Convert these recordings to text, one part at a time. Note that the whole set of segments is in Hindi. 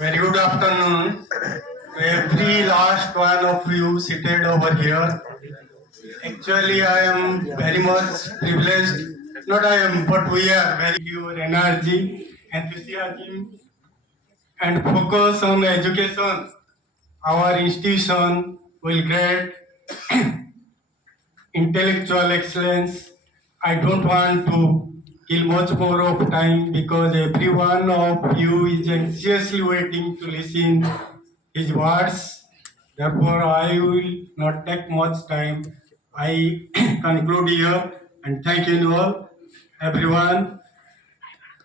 Very good afternoon to every last one of you seated over here. Actually, I am very much privileged. Not I am, but we are very your energy, enthusiasm, and focus on education. Our institution will get intellectual excellence. I don't want to kill much more of time because every one of you is anxiously waiting to listen his words. Therefore, I will not take much time. I conclude here and thank you all. Everyone,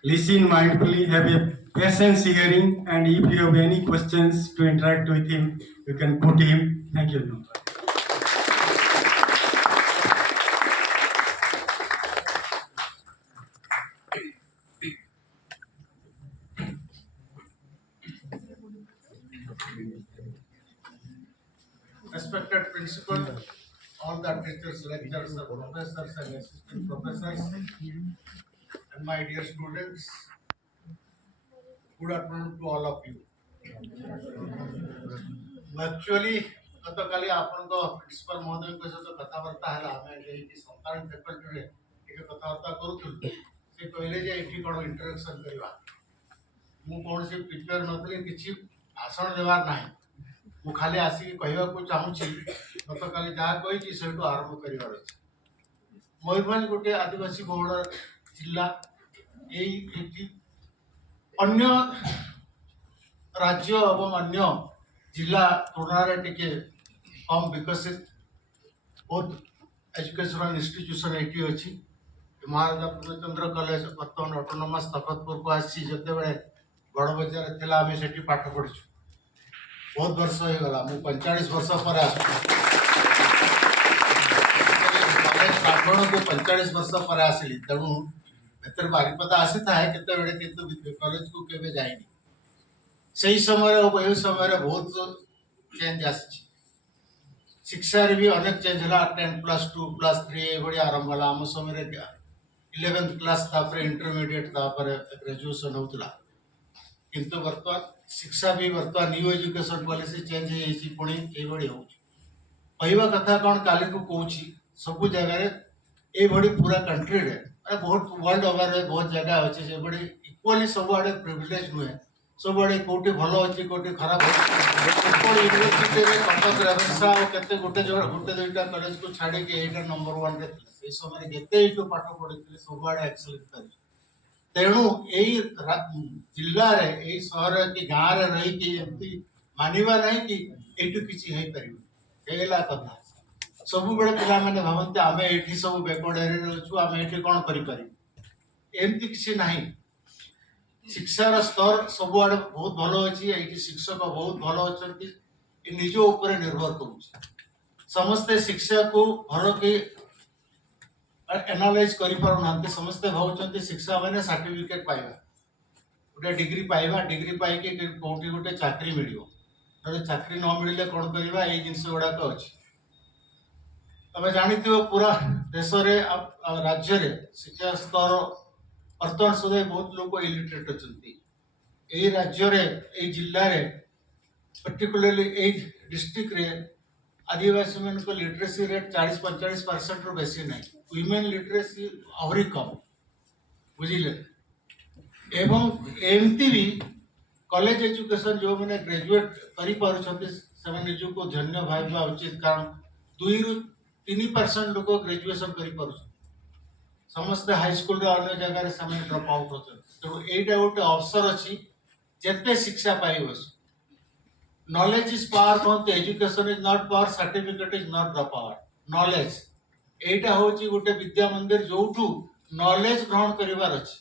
listen mindfully, have a patience hearing, and if you have any questions to interact with him, you can put him. Thank you. Respected principal, all the teachers, lecturers, professors and assistant professors, and my dear students, good afternoon to all of you. Actually, गतकाली आपण प्रिंसिपल महोदय सहित कथबार्ता है आम संतान फैकल्टी कथबार्ता करूँ से कहले ये कौन इंटरेक्शन करवा मु कौन से प्रिपेयर नी कि भाषण देवार ना मु खाली आसिक कहवाक चाहूँगी गतकाली जहाँ कही से आरंभ कर मयूरभंज गोटे आदिवासी बहुल जिला ये अन्य राज्य एवं अन्य जिला तुलन टिके कम विकसित बहुत एजुकेशनल इंस्टीट्यूशन ये अच्छी महाराजा पूर्णचंद्र कॉलेज बर्तमान ऑटोनोमस तखतपुर को आसी जिते बड़े बड़ बजार थिला आमे सेठी पाठ पढ़िछु बहुत वर्ष हो गला मु 45 वर्ष पर आसु कॉलेज प्रांगण को 45 वर्ष पर आसिली तेणु भीतर बारिपदा आसी था केते बड़े किंतु कॉलेज को केबे जाइनी सही समय बहुत चेंज आसी शिक्षा भी अनेक चेंज है 10+2+3 ये आरंभ है आम समय 11th क्लास इंटरमीडिएट ग्रेजुएशन होता किंतु बर्तमान शिक्षा भी बर्तमान न्यू एजुकेशन पॉलिसी चेंज होती कहवा कथा कौन काली को कौन सब जगह ये पूरा कंट्री रे बहुत वर्ल्ड ओवर बहुत जगह अच्छे से इक्वाली सब आड़े प्रिविलेज नुहे सब आड़े कौटी भल अच्छी कौटी खराब यूनिवर्सिटी कटक रेवेन्सा और गोटे दुईटा कॉलेज को छाड़ी नंबर 1 रे से समय जिते ये पाठ पढ़ी सब आड़े एक्सेलेंट कर तेणु यही जिले में यही सहर कि गाँव में रही मानवा ना कि ये किसी हो पार कथा सब बड़े पिला मैंने भावती आम ये सब बैकवर्ड एरिया अच्छु आम ये कौन करमती किसी ना शिक्षार स्तर सब आड़े बहुत भल अच्छी ये शिक्षक बहुत भल अच्छा निज उपर निर्भर कर समस्ते शिक्षा को भल के एनालाइज कर समस्ते भावुं शिक्षा मैंने सर्टिफिकेट पाइबा गोटे डिग्री पाइबा डिग्री पाइक कौटी गोटे चाकरी मिल चाकरी न मिले कौन करवा ये जिनस गुड़ाक अच्छी तब जानी पूरा देश राज्य शिक्षा स्तर बर्तमान सुधा बहुत लोग इलिटरेट अच्छा राज्य रे जिले में पर्टिकुलरली डिस्ट्रिक्ट रे आदिवासी मान को लिटरेसी रेट 40-45% रु बेसी ना वुमेन लिटरेसी आहरी कम बुझिले एवं एमती भी कॉलेज एजुकेशन जो मैंने ग्रेजुएट कर निज को धन्य भावना उचित कारण 2-3% लोग ग्रेजुएशन कर समस्ते हाईस्कल अन्य जगह से ड्रप आउट होते तेणु यहीटा गोटे अवसर अच्छी जिते शिक्षा पाइब नॉलेज इज पावर कहते education is not power certificate is not the power knowledge एटा होची गोटे विद्या मंदिर जोठू नॉलेज ग्रहण करिवार अछि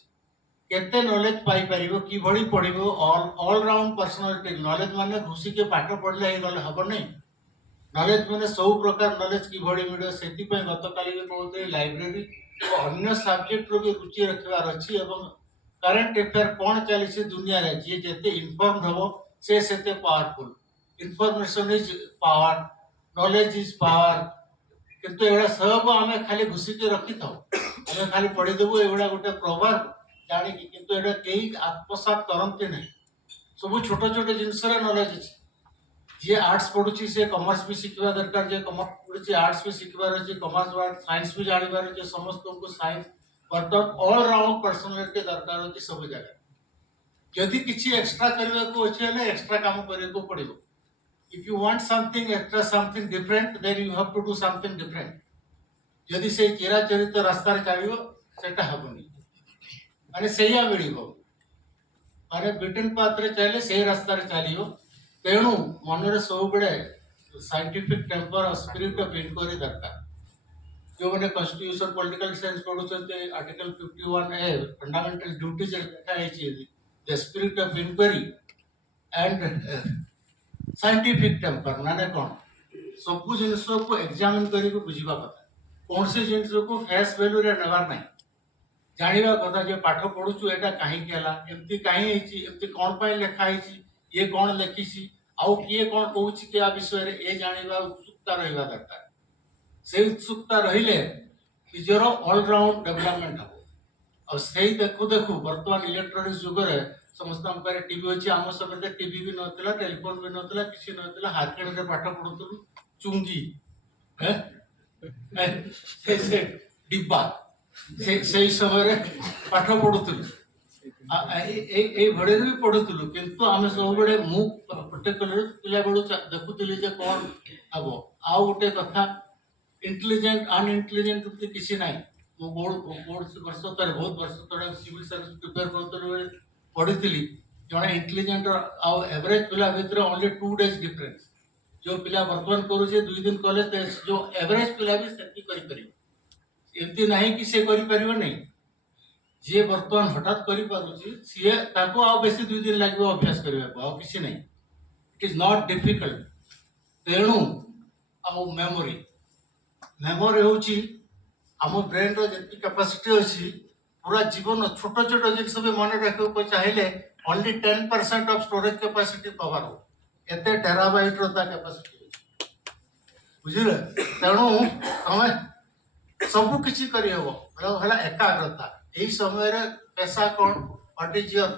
केते नॉलेज पाई परिबो कि भଳି पढिबो ऑल राउंड पर्सनालिटी नॉलेज माने घुसी के पाठ पढले हे गले हबो नहीं नॉलेज माने सब प्रकार नॉलेज कि भଳି मिडियो सेति पे गतकाली भी कहते लाइब्रेरी और अन्य सब्जेक्ट रो भी रुचि रखिवार अछि एवं करंट अफेयर कोन चली से दुनिया रे जे जेते इन्फॉर्म हबो से सेते powerful information is power knowledge is power किंतु एवढा सब आमे खाली घुसी के रखी थाउ आमे खाली पढी देबो एवढा गोटे प्रभाव जानी कि किंतु एवढा केही आत्मसात करंते नहीं सब छोट छोट जिंस रे नॉलेज अछि जे आर्ट्स पढुची से कॉमर्स भी शिखवा दरकार जे कॉमर्स पढुची आर्ट्स भी शिखवार अछि कॉमर्स बाद साइंस भी जानिबार अछि समस्त को साइंस बर्तन ऑल राउंड पर्सनालिटी दरकार अछि सब जगह यदि किछि एक्स्ट्रा करबा को अछि ने एक्स्ट्रा काम करे को पड़िबो if you want something extra something different then you have to do something different यदि से चिरा चरित रास्ता रे चलिबो सेटा हबनी माने सेया मिलिबो माने बिटन पाथ रे चले से रास्ता रे चलिबो तेणु मन रे सब बडे साइंटिफिक टेम्पर और स्पिरिट ऑफ इंक्वायरी दरकार जो मैंने कॉन्स्टिट्यूशन पॉलिटिकल साइंस पढ़ुते आर्टिकल 51A फंडामेंटल ड्यूटीज लिखा है the spirit of inquiry and scientific temper माने कौन सब जिनस को एग्जामिन करके बुझा कथा कौन से जिनस को फेस वैल्यू रे नेबार नहीं जानिबा कथा जे पाठ पढुछु एटा काहे केला एमती काहे हेची एमती कोन पाई लेखा हेची ये कोन लेखिसी आउ किए कोन कहूची के आ विषय रे ए जानिबा उत्सुकता रहइबा दरकार से उत्सुकता रहिले निजर ऑल राउंड डेवलपमेंट हो और सही देखु देखु वर्तमान इलेक्ट्रॉनिक्स युग रे समस्त पारे टीवी अछि आम समय टीवी भी नथिला टेलीफोन भी नथिला किसी नथिला हाकेन रे पाठ पढुतु चुंगी हैं से डिब्बा से समय रे पाठ पढुतु ए भड़े भी पढुतु किंतु आमे सब बडे मु पर्टिकुलर पिला बेलु देखुतिली जे कोन हबो आ गोटे कथा इंटेलिजेंट अनइंटेलिजेंट तो किसी नहीं वो बोर्ड से वर्ष तक बहुत वर्ष तक सिविल सर्विस प्रिपेयर करते पढ़ी जड़े इंटेलिजेंट और एवरेज पिला भितर ओनली 2 days डिफरेंस जो पिला वर्तमान करूचे 2 दिन कॉलेज जो एवरेज पिला भी सेति करि परिबो एमती नहीं कि से करि परिबो नहीं जे वर्तमान हठात करि पारुची से ताको आ बेसी 2 दिन लागबो अभ्यास करबा को आ किसी नहीं इट इज नॉट डिफिकल्ट तेणु आ मेमोरी होची आम ब्रेन रो जति कैपेसिटी अछि पूरा जीवन छोट छोट जिनस भी मन रखो को चाहिले only 10% of storage capacity cover हो एते टेराबाइट रो ता कैपेसिटी बुझिले तेणु हमें सब किछि करि हबो हला एकाग्रता एही समय रे पैसा कोन व्हाट इज योर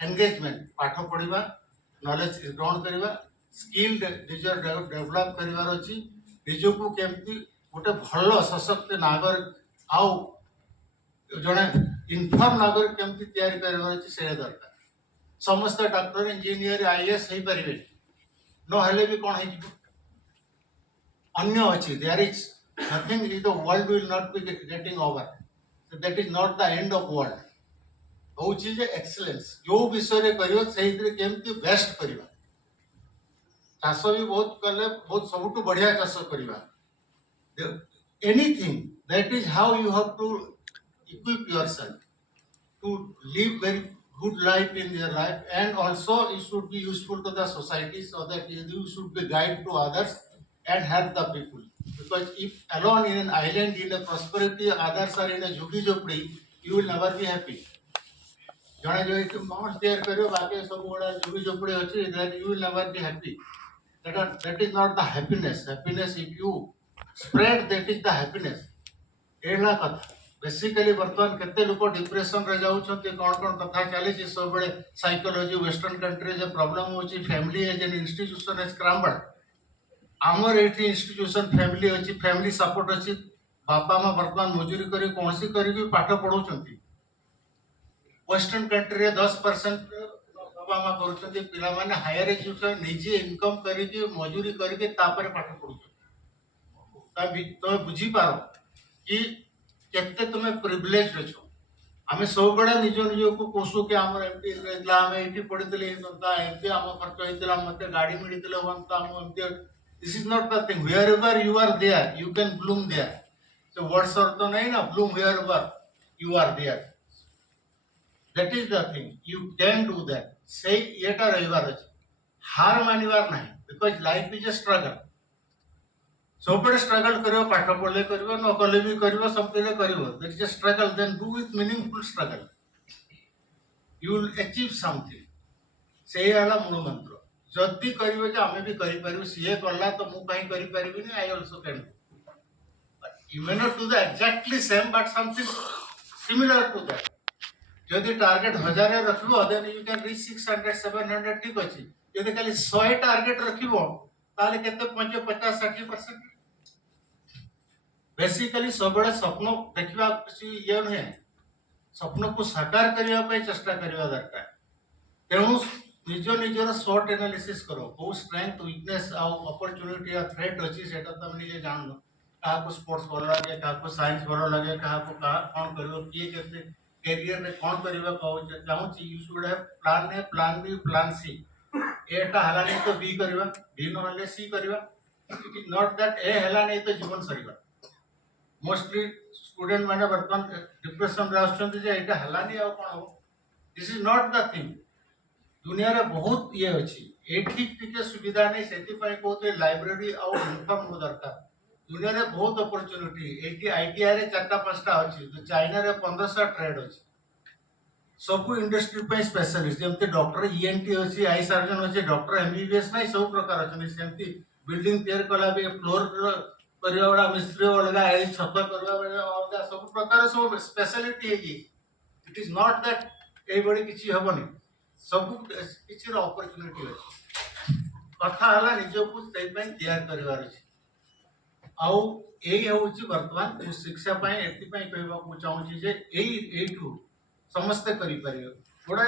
एंगेजमेंट पाठ पढिबा नॉलेज ग्रहण करिबा स्किल डिजर डेवलप करिवार अछि निजको केमती गोटे भल सशक्त नागरिक आउ जड़े इनफॉर्म नागरिक केमती तैयारी करिवार अछि से दरकार समस्त डॉक्टर इंजीनियर आईएएस हे परिबे न हेले भी कोन हे अन्य अछि there is nothing is the world will not be getting over so that is not the end of world हो चीज एक्सीलेंस जो विषय रे करियो सही रे केमती बेस्ट करिवा चाष भी बहुत कले बहुत सबुठ बढ़िया चाष करिवा anything that is how you have to equip yourself to live very good life in your life and also it should be useful to the society so that you should be guide to others and help the people because if alone in an island in a prosperity others are in a jhuggi jhopdi you will never be happy jane jo ek mass there karo baaki सब बड़ा jhuggi jhopdi अछि then you will never be happy that is not the happiness if you spread that is the happiness एला कथा बेसिकली वर्तमान केते लोक डिप्रेशन रे जाउछन्ते कोन कथा चली सब बड़े साइकोलॉजी वेस्टर्न कंट्री जे प्रॉब्लम होची family as an institution as crumble आमर एठी इंस्टीट्यूशन फैमिली अछि फैमिली सपोर्ट अछि बापा मा वर्तमान मजूरी करी कोनसी करी भी पाठ पढौछन्ती वेस्टर्न कंट्री रे 10% बाबा मा करूछन्ती पिला माने हायर एजुकेशन निजे इनकम करी के मजूरी करी के तापर पाठ पढौछन्ती तो बुझी पारो कि केते तुम प्रिविलेज अच्छो आम सब बड़े निज निज को कोसु कि आम एमती आम ये पढ़ी एमती आम खर्च होता मत गाड़ी मिली हाँ एमती this is not the thing wherever you are there you can bloom there so words अर्थ नहीं ना bloom wherever you are there that is the thing you can do that से येटा रविवार अच्छे हार मानिबार नहीं because life is a struggle सब स्ट्रगल करो पाठ पढ़ले करो न कले भी करो सब करो that is a struggle then do with meaningful struggle you will achieve something से हला मूल मंत्र जदि करिवे जे आमे भी करि परिबे सीए करला तो मु काई करि परिबिनी I also can you may not do the exactly same but something similar to that जदि टारगेट 1000 रखिबो देन यू कैन रीच 600 700 ठीक अछि जदि खाली 100 टारगेट रखिबो ताले केते 50 60% बेसिकली सब स्वप्न देखा किसी ये नुहे स्वप्न को साकार करने चेष्टा करने दरकार तेणु निज निजर शॉर्ट एनालिसिस करो कौ स्ट्रेंथ वीकनेस अपॉर्चुनिटी थ्रेट अच्छी से तुम निजे जान क्या स्पोर्ट्स भल लगे क्या साइंस भल लगे क्या कौन कर किए कैरियर में कौन करने चाहूँगी you should have plan a plan B plan C एटा हला नहीं तो बी करवा बी न सी करवा इट इज नॉट दैट ए हला नहीं तो जीवन सरीबा मोस्टली स्टूडेंट मैंने बर्तमान डिप्रेशन रे आछन जे एटा हलानी आ कोन हो this is not the thing दुनिया रे बहुत ये अछि एठी टिके सुविधा नहीं सेति पय कोते लाइब्रेरी आ इनकम हो दरकार दुनिया रे बहुत अपॉर्चुनिटी एठी आईटीआई रे चारटा पांचटा अछि तो चाइना रे 1500 ट्रेड अछि सब इंडस्ट्री पे स्पेशलिस्ट जेमते डॉक्टर ईएनटी अछि आई सर्जन अछि डॉक्टर एमबीबीएस नहीं सब प्रकार अछि सेमती बिल्डिंग तैयार कला बे फ्लोर करवा वाला मिस्त्री अलग है छत करवा वाला अलग सब प्रकार सब स्पेशलिटी है इट इज नॉट दैट ए बड़ी किछि हबनी सब किछि रो अपॉर्चुनिटी अछि कथा हला निज को सही पे तैयार करवार अछि आउ एई होउची वर्तमान जो शिक्षा पाए एति पे कहबा को चाहू छी जे एठू समस्त करि परियो बड़ा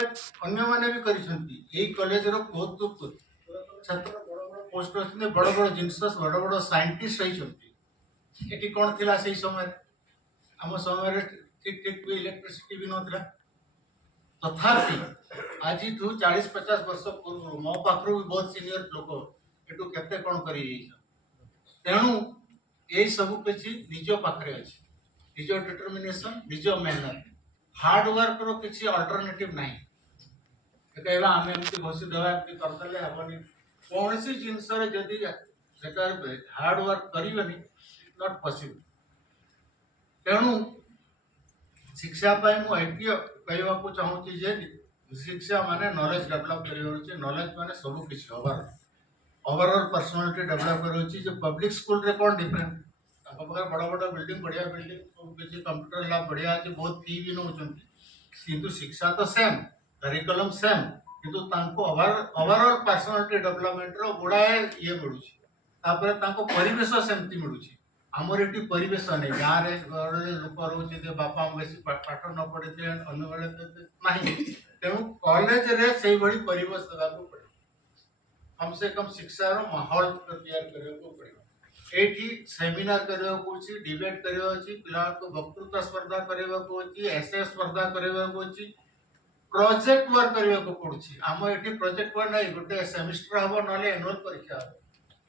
अन्य माने भी करिसंती एई कॉलेज रो बहुत छात्र बड़ बड़ पोस्ट अछि बड़ बड़ जिंस बड़ बड़ साइंटिस्ट होइसंती एटी कौन थिला से समय आम समय ठीक ठीक भी इलेक्ट्रिसिटी भी नथिला तथापि आज 40-50 वर्ष पूर्व मो पाखरु भी बहुत सीनियर लोक एटू केते कौन करी तेणु ये सब किसी निज पाखरे अछि निज डिटरमिनेशन निज मेहनत हार्ड वर्क रो किसी अल्टरनेटिव नहीं कहला आम एमती घोषि देवा एमती करदेले हेबनी कौन सी जिनस रे जदी हार्ड वर्क करिवनी नॉट पॉसिबल तेणु शिक्षा पाई मु एटी कहवा को चाहूची जे शिक्षा माने नॉलेज डेवलप करियो नॉलेज माने सब किछि ओवरऑल पर्सनालिटी डेवलप करोची जो पब्लिक स्कूल रे कोन डिफरेंट ताको बगर बड़ बड़ बिल्डिंग बढ़िया बिल्डिंग सब किछि कंप्यूटर लैब बढ़िया अछि बहुत फी भी नउचंती किंतु शिक्षा तो सेम करिकुलम सेम किंतु तांको ओवरऑल पर्सनालिटी डेवलपमेंट रो बड़ा ये मिलुची तापर तांको परिवेश सेमती मिलुची आमर एटी परिवेश नहीं गाँव रे लोक रोचे जे बापा बेसी पाठ न पढ़े अन्य बेले नहीं तेणु कॉलेज रे से बड़ी परिवेश देवा को पड़े कम से कम शिक्षा रो माहौल तैयार करने को पड़े एठी सेमिनार करबा को अछि डिबेट करबा अछि पिला को वक्तृत्व स्पर्धा करबा को अछि एसे स्पर्धा करबा को अछि प्रोजेक्ट वर्क करबा को पड़छि हम एठी प्रोजेक्ट वर्क नहीं गोटे सेमेस्टर हबो नले एनुअल परीक्षा हबो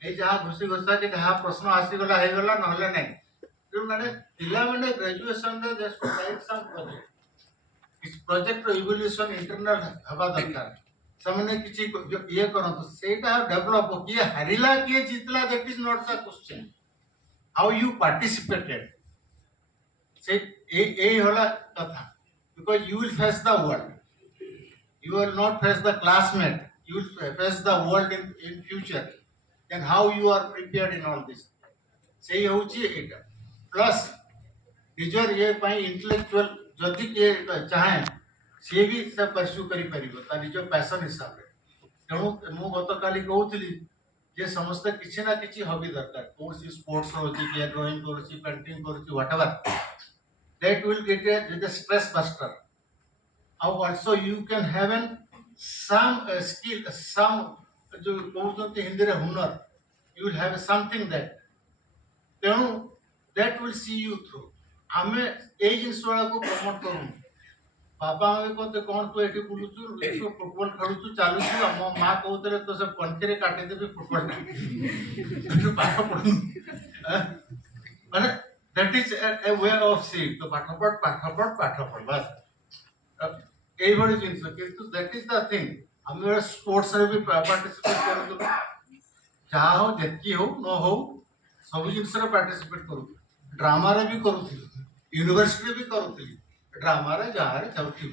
ए जहाँ घुसी घुसा के जहाँ प्रश्न आसी गला हे गला नले नहीं जो माने पिला माने ग्रेजुएशन रे जस्ट राइट सम प्रोजेक्ट इस प्रोजेक्ट रो इवोल्यूशन इंटरनल हबा दरकार सामने किसी ये करंतु सेटा डेवलप किए हरिला किए जितला that is not the question how you participated से ए होला कथा because you will face the world you will not face the classmate you will face the world in future then how you are prepared in all this sei hochi eta plus निजर ये पाई इंटेलेक्चुअल जदि के चाहे से भी से परस्यू करि परिबो ता निजो पैशन हिसाब रे तेणु मु गत काली कहउतली जे समस्त किछि ना किछि हॉबी दरकार कोसी स्पोर्ट्स होची के ड्राइंग करछि पेंटिंग करछि whatever that will get a stress buster also you can have an some skill some जो कहते हिंदी रे हुनर you will have something that तेणु that will see you through आमे ए जिनस वाला को प्रमोट करू बापा मम्मी कहते कौन तू एठी बुलुचु तू फुटबॉल खेलुचु चालुचु मो मां कहते तो से पंखे रे काटी देबे फुटबॉल तू पाठ पढु माने that is A way of seeing तो पाठ पढ़ बस ए भली जिनस किंतु दैट इज द थिंग हम स्पोर्ट्स रे भी पार्टिसिपेट करू जहाँ हो जेतकी हो न हो सब जिनस रे पार्टिसिपेट करू ड्रामा रे भी करू यूनिवर्सिटी भी करू ड्रामा रे जहाँ रे जाउथि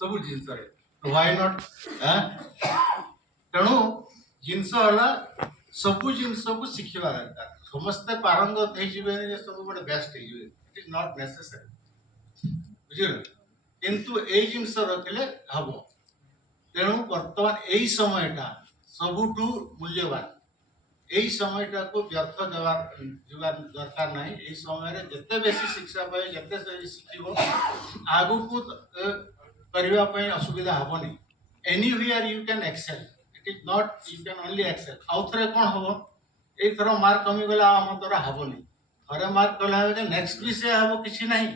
सब जिनस रे तो व्हाई नॉट तेणु जिनस होला सब जिनस को शिखिबा दरकार समस्ते पारंगत हे जिवे जे सब बडे बेस्ट हे जिवे इट इज नॉट नेसेसरी बुझिल किंतु ए जिनस रखले हबो तेणु वर्तमान एई समयटा सबुठू मूल्यवान এই সময়টাକୁ ବ୍ୟର୍ଥ ଯିବା ଦରକାର ନାହିଁ এই ସମୟରେ ଯେତେ ବେଶୀ ଶିକ୍ଷା ପାଇ ଯେତେ ଶିଖିବ ଆଗକୁ କରିବା ପାଇଁ ଅସୁବିଧା ହବନି anywhere you can excel it is not you can only excel ଆଉ ଥରେ କ'ଣ ହବ ଏଇଥର ମାର୍କ କମିଗଲା ଆମ ଦ୍ୱାରା ହବନି ଥରେ ମାର୍କ କଲା ବେଳେ ନେକ୍ସଟ ବି ସେ ହବ କିଛି ନାହିଁ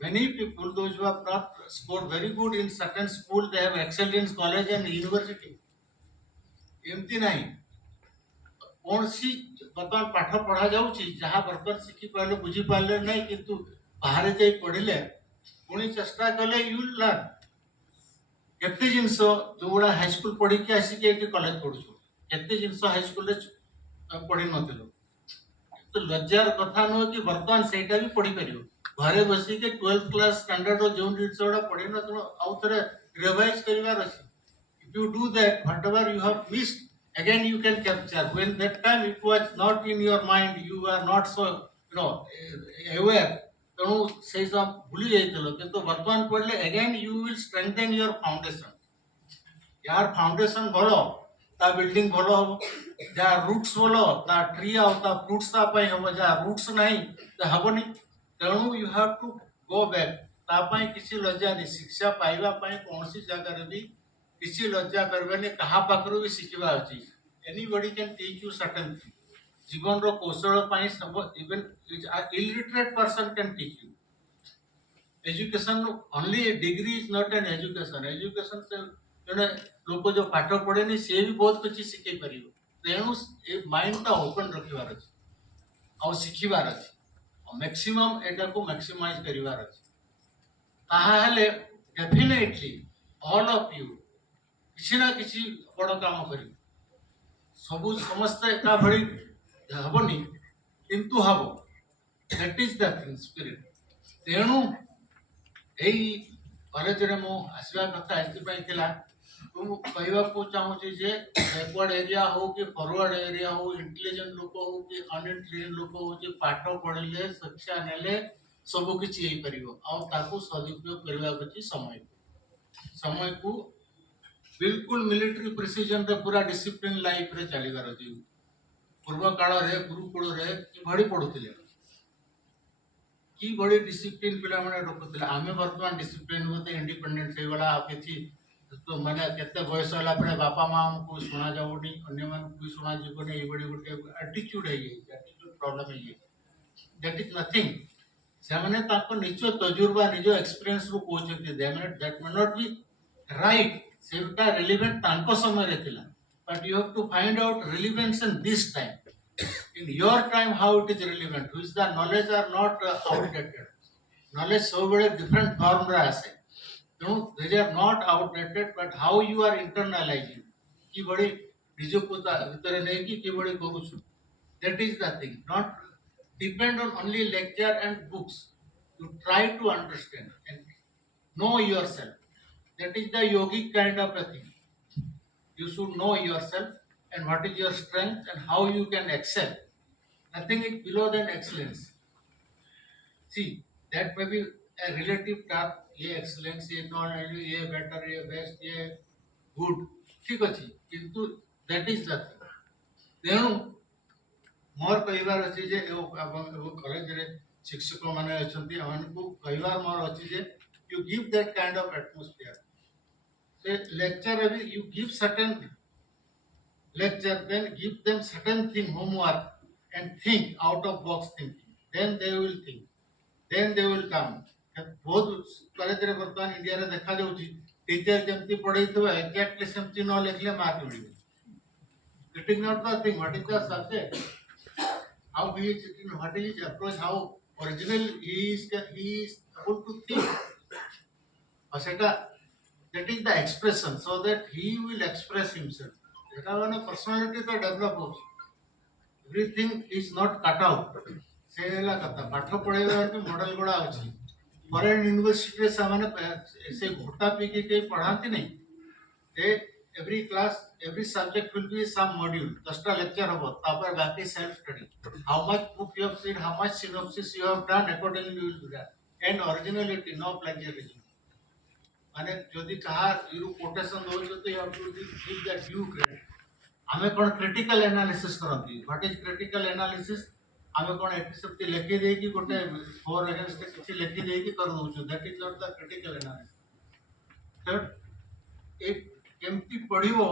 many people those who have not scored very good in certain school they have excelled in college and university ଏମିତି ନାହିଁ कौन सी बर्तमान पाठ पढ़ा जाऊँगी जहाँ बर्तमान शिखी पारे बुझी पारे नहीं किंतु बाहर जाई पढ़िले पुणी चेष्टा कले यू लर्न केते जिनस जो गुड़ा हाई स्कूल पढ़ी के आसिक ये कॉलेज पढ़ुछ केते जिनस हाई स्कूल रे पढ़ी नथिलो तो लज्जार कथा नुह कि बर्तमान सेटा भी पढ़ी परियो घरे बसी के 12th क्लास स्टैंडर्ड रो जो जिनस गुड़ा पढ़ी नथिलो आउ थरे रिवाइज करिवार अछि if you do that whatever you have missed again you can capture when that time it was not in your mind you are not so aware ତେଣୁ ସେଇ ସବୁ ଭୁଲି ଯାଇଥିଲ କିନ୍ତୁ ବର୍ତ୍ତମାନ ପଢିଲେ again you will strengthen your foundation यार फाउंडेशन ଭଲ ତା ବିଲ୍ଡିଂ ଭଲ ହବ ଯାହା ରୁଟ୍ସ ଭଲ ତା ଟ୍ରି ଆଉ ତା ଫ୍ରୁଟ୍ସ ତା ପାଇଁ ହବ ଯାହା ରୁଟ୍ସ ନାହିଁ ତା ହବନି ତେଣୁ you have to go back ତା ପାଇଁ କିଛି ଲଜ୍ଜା ନାହିଁ ଶିକ୍ଷା ପାଇବା ପାଇଁ କୌଣସି ଜାଗାରେ ବି କିଛି ଲଜ୍ଜା କରିବେନି କାହା ପାଖରୁ ବି ଶିଖିବା ଅଛି anybody can teach you certain things जीवन रो कौशल ପାଇଁ सब even illiterate person can teach you education only a degree is not an education से जने लोक जो पाठ पढ़ेनी से भी बहुत कुछ शिखै परियो तेणु ए माइंड ता ओपन रखिबार अछि आ शिखिबार अछि मैक्सिमम एटा को मैक्सिमाइज करिवार अछि ताहा हेले डेफिनेटली ऑल ऑफ यू किसी ना किसी बड़ काम करी सब समस्त एका भली हबनी किंतु हबो that is the thing spirit तेणु एई कॉलेज रे मो आसीबा कथा एति पई थिला तू कहबा को चाहू छी जे बैकवर्ड एरिया हो कि फॉरवर्ड एरिया हो इंटेलिजेंट लोक हो कि अनट्रेन लोक हो जे पाठ पढ़ले शिक्षा नेले सब किछि हेई परिबो आ ताकू सदुपयोग करबा को समय को बिल्कुल मिलिट्री प्रिसीजन रे पूरा डिसिप्लिन लाइफ रे चलीबार अछि पूर्व काल रे गुरुकुल रे कि भड़ी पढुथिले कि भड़ी डिसिप्लिन पिला माने रखुथिले आमे वर्तमान डिसिप्लिन होते इंडिपेंडेंट हे वाला किछि तो माने केते बयस होला परे बापा मां को सुना जाउनी अन्य मान को सुना जीवने ए बड़ी गुटे एटीट्यूड है एटीट्यूड प्रॉब्लम है दैट इज नथिंग से माने ताको निजो तजुर्बा निजो एक्सपीरियंस रो कोचते that may not be right सेटा रिलेवेंट तांको समय रे थिला but you have to find out relevance in this time in your time how it is relevant which the knowledge are not outdated knowledge so very different form ra ase no they are not outdated but how you are internalizing ki badi nijo ko vitare nei ki badi koruchu that is the thing not depend on only lecture and books you try to understand and know yourself that is the yogic kind of a thing you should know yourself and what is your strength and how you can excel nothing is below than excellence see that may be a relative term ये excellence ये not ये better ये best ये good ठीक अछि किंतु that is the thing तेणु मोर कहिबार अछि जे कॉलेज रे शिक्षक माने अछंती हमनको कहिबार मोर अछि जे you give that kind of atmosphere say lecture you give certain lecture then give them certain thing homework and think out of box thinking then they will think then they will come. बहुत कॉलेज रे वर्तमान इंडिया रे देखा जाउची टीचर जेमती पढैथबा एक्जेक्टली सेमती न लिखले mark मिलिबे. It is not the thing. What is the subject? How he is, what is his approach? How original he is able to think. Aseta, that is the expression, so that he will express himself. That one personality to develop. Everything is not cut out. से ହେଲା କଥା ପାଠ ପଢେଇବାର ବି ମଡେଲ ଗୁଡା ଅଛି. ଫରେନ୍ ୟୁନିଭର୍ସିଟିରେ ସେମାନେ ସେ ଘୋଟା ପିକି କେହି ପଢାନ୍ତି ନାହିଁ. They every class, every subject will be some module. 10 lecture hobo. तापर बाकी self study. How much book you have seen, how much synopsis you have done, accordingly you will do that. And originality, no plagiarism. माने यदि कहा you quotation दो तो you have to give that due credit. हमें कौन critical analysis करती. What is critical analysis? हमें कौन एपिसोड लेके देगी गोटे फोर अगेंस्ट किसी लेके देगी कर दो. That is not the critical analysis. Third, एक केमती पढ़िबो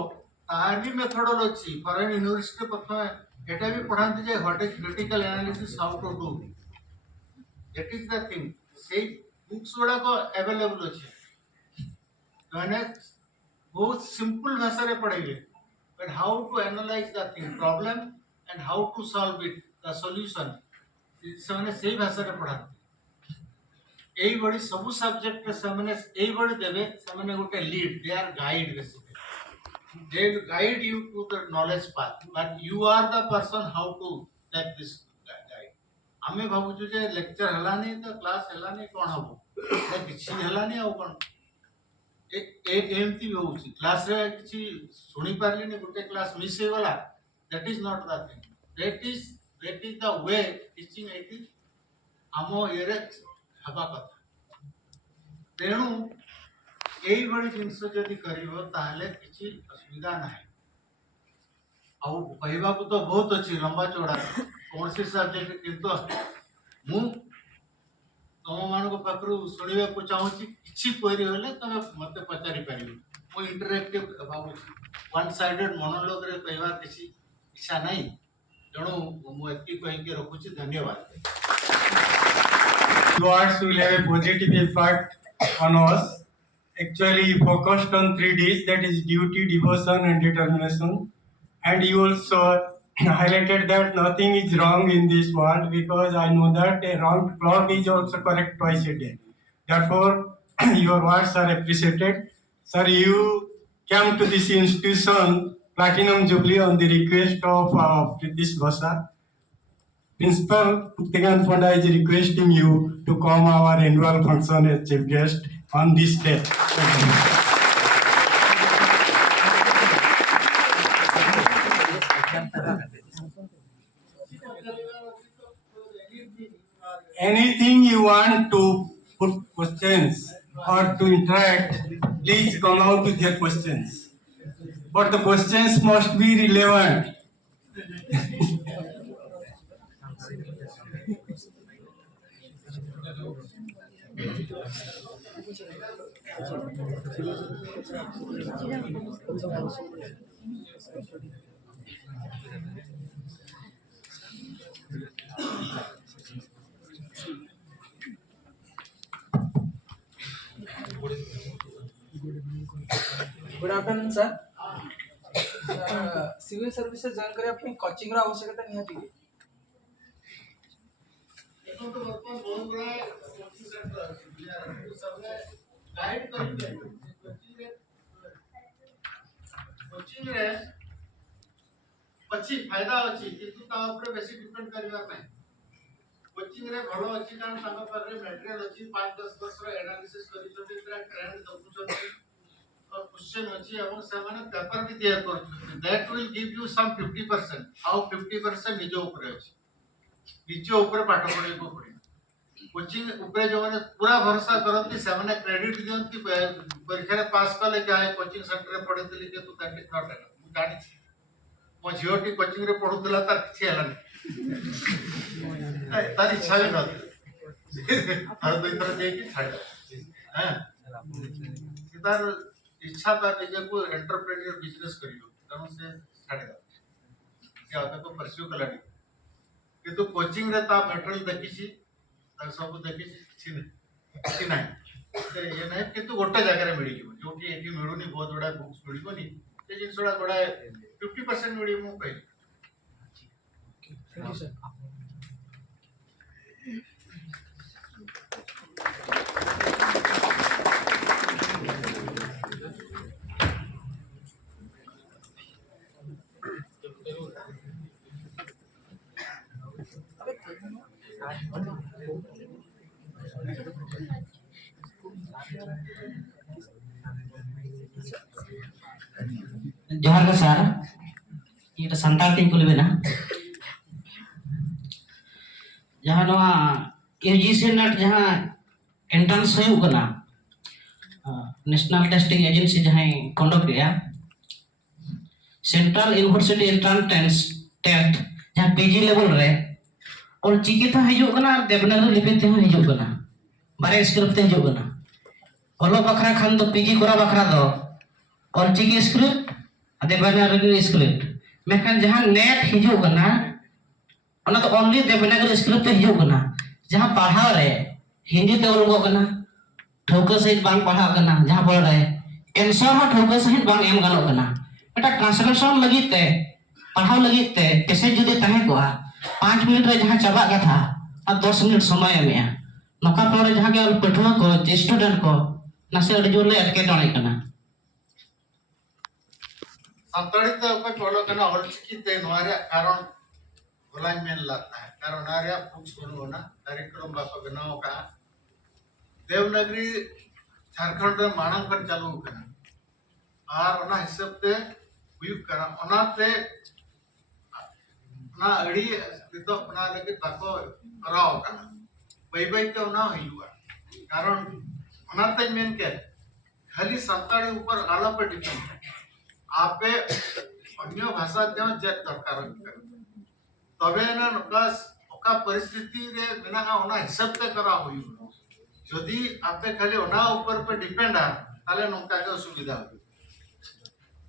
तार भी मेथोडोलॉजी फॉरेन यूनिवर्सिटी प्रथम एटा भी पढ़ांती जे what is critical analysis how to do. That is the thing. से बुक्स वाला को अवेलेबल अछि माने बहुत सिंपल भाषा रे पढ़ाइबे. But how to analyze the thing problem and how to solve it the solution से सही भाषा रे पढ़ांती. एई बड़ी सब सब्जेक्ट से माने एई बड़ी देबे से माने गोटे lead they are guide basically. They will guide you to the knowledge path, but you are the person how to take this guide. हमें भावुଛୁ जे लेक्चर हलानी तो क्लास हलानी कोन हबो ए किछि हलानी आ कोन ए एमती होउची क्लास रे किछि सुनी पारली ने गोटे क्लास मिस हे वाला. That is not the thing. That is the way teaching it is हमो एरे हबा कथा. तेणु एई बड़ी जिंस जदि करिवो ताले किछि असुविधा नाही. आउ कहबा को तो बहुत अछि लंबा चौड़ा कौन से सब्जेक्ट किंतु मु तम मान को पाखरु सुनिबा को चाहूची किछि क्वेरी होले तमे मते पचारि परिबो. मु इंटरैक्टिव भाबु वन साइडेड मोनोलॉग रे कहबा किछि इच्छा नाही. तेणु मु एति कहि के रखुची. धन्यवाद. Words will have a positive impact on us. Actually, you focused on 3 Ds, that is duty, devotion, and determination. And you also highlighted that nothing is wrong in this world because I know that a wrong clock is also correct twice a day. Therefore, your words are appreciated. Sir, you came to this institution, Platinum Jubilee, on the request of Pritish Basa. Principal Puttigan Fonda is requesting you to come our annual function as chief guest on this day. Anything you want to put questions or to interact, please come out with your questions. But the questions must be relevant. Good afternoon sir. Civil services join करने अपनी कोचिंग रो आवश्यकता निहाती की. देखो तो वर्तमान बहुत बड़ा कोचिंग सेंटर है. तो सबने गाइड करके कोचिंग रे अच्छी फायदा अछि किंतु ता ऊपर बेसी डिपेंड करबा नहीं. कोचिंग रे भलो अछि कारण ताका पारे मटेरियल अछि 5-10 वर्ष रो एनालिसिस करि छथि तरा ट्रेंड दखुछथि और क्वेश्चन अछि एवं ସେମାନେ पेपर भी तैयार करछथि. That will give you some 50%. How 50% निज ऊपर अछि. निज ऊपर पाठ पढे को पड़े. कोचिंग ऊपर जो माने पूरा भरोसा करथि ସେମାନେ क्रेडिट दियंती परीक्षा रे पास कले जाय कोचिंग सेंटर रे पढेतली जे तू दैट इज नॉट एनफ. मु जानि मो झियोटी कोचिंग रे पढुतला तार किछि हलानी. तार इच्छा भी नथि. हर दुई तरह दे कि छाड़. हां तार इच्छा तार निजे को एंटरप्रेन्योर बिजनेस करियो तनो से छाड़े से आगे तो परस्यू कलानी किंतु कोचिंग रे ता मटेरियल देखिछि सब देखी किसी ना ये ना कि गोटे जगह मिल जो कि ये मिलूनी बहुत गुड़ा बुक्स मिलबनी से जिन गुड़ा 50% मिल मु कह थैंक यू सर। जोहार का सर ये संताल टीम को लेना जहाँ नवा यूजीसी नेट जहाँ एंट्रेंस हुई कना नेशनल टेस्टिंग एजेंसी जहाँ कंडक्ट किया सेंट्रल यूनिवर्सिटी एंट्रेंस टेस्ट जहाँ पीजी लेवल रे और चिकित्सा हिजू कना देवनागरी लिपि ते हिजू कना बारे स्क्रिप्ट ते हिजू कना ओलो बखरा खान दो पीजी कोरा बखरा दो और चिकी स्क्रिप्ट देवनागरी स्क्रिप्ट मेखान जहाँ नेट हिजू कना ओना तो ओनली देवनागरी स्क्रिप्ट ते हिजू कना जहाँ पढ़ाव रे हिंदी ते ओलगो कना ठोका सहित बांग पढ़ाव कना जहाँ बोल रहे आंसर हो ठोका सहित बांग एम गानो कना एटा ट्रांसलेशन लगी ते पढ़ाव लगी ते कैसे जुदे तहे को 5 मिनट रे जहाँ चाबा कथा और 10 मिनट समय एमया नौका पर जहाँ के पढ़ुआ को स्टूडेंट को नसे अड़ी जोर ले अटके टणे कना संताड़ी तो कोई पढ़ो कना और चिकित्सा नवारे कारण भलाई में लाता है कारण नारे बुक्स बनो ना करिकुलम बापा बनाओ का देवनागरी झारखंड रे मानव पर चालू करना और ना हिसाब से हुई करना ओनाते ना अड़ी तो अपना लेके ताको कराओ करना बाई तो ना हुआ कारण ओनाते मेन क्या खाली संताड़ी ऊपर आला पर डिपेंड आपे अन्य भाषा जहाँ चेक दरकार तबे ना बस ओका परिस्थिति रे बिना ओना हिसाब से करा हुई यदि आपे खाली ओना ऊपर पे डिपेंड है ताले नोका के सुविधा हो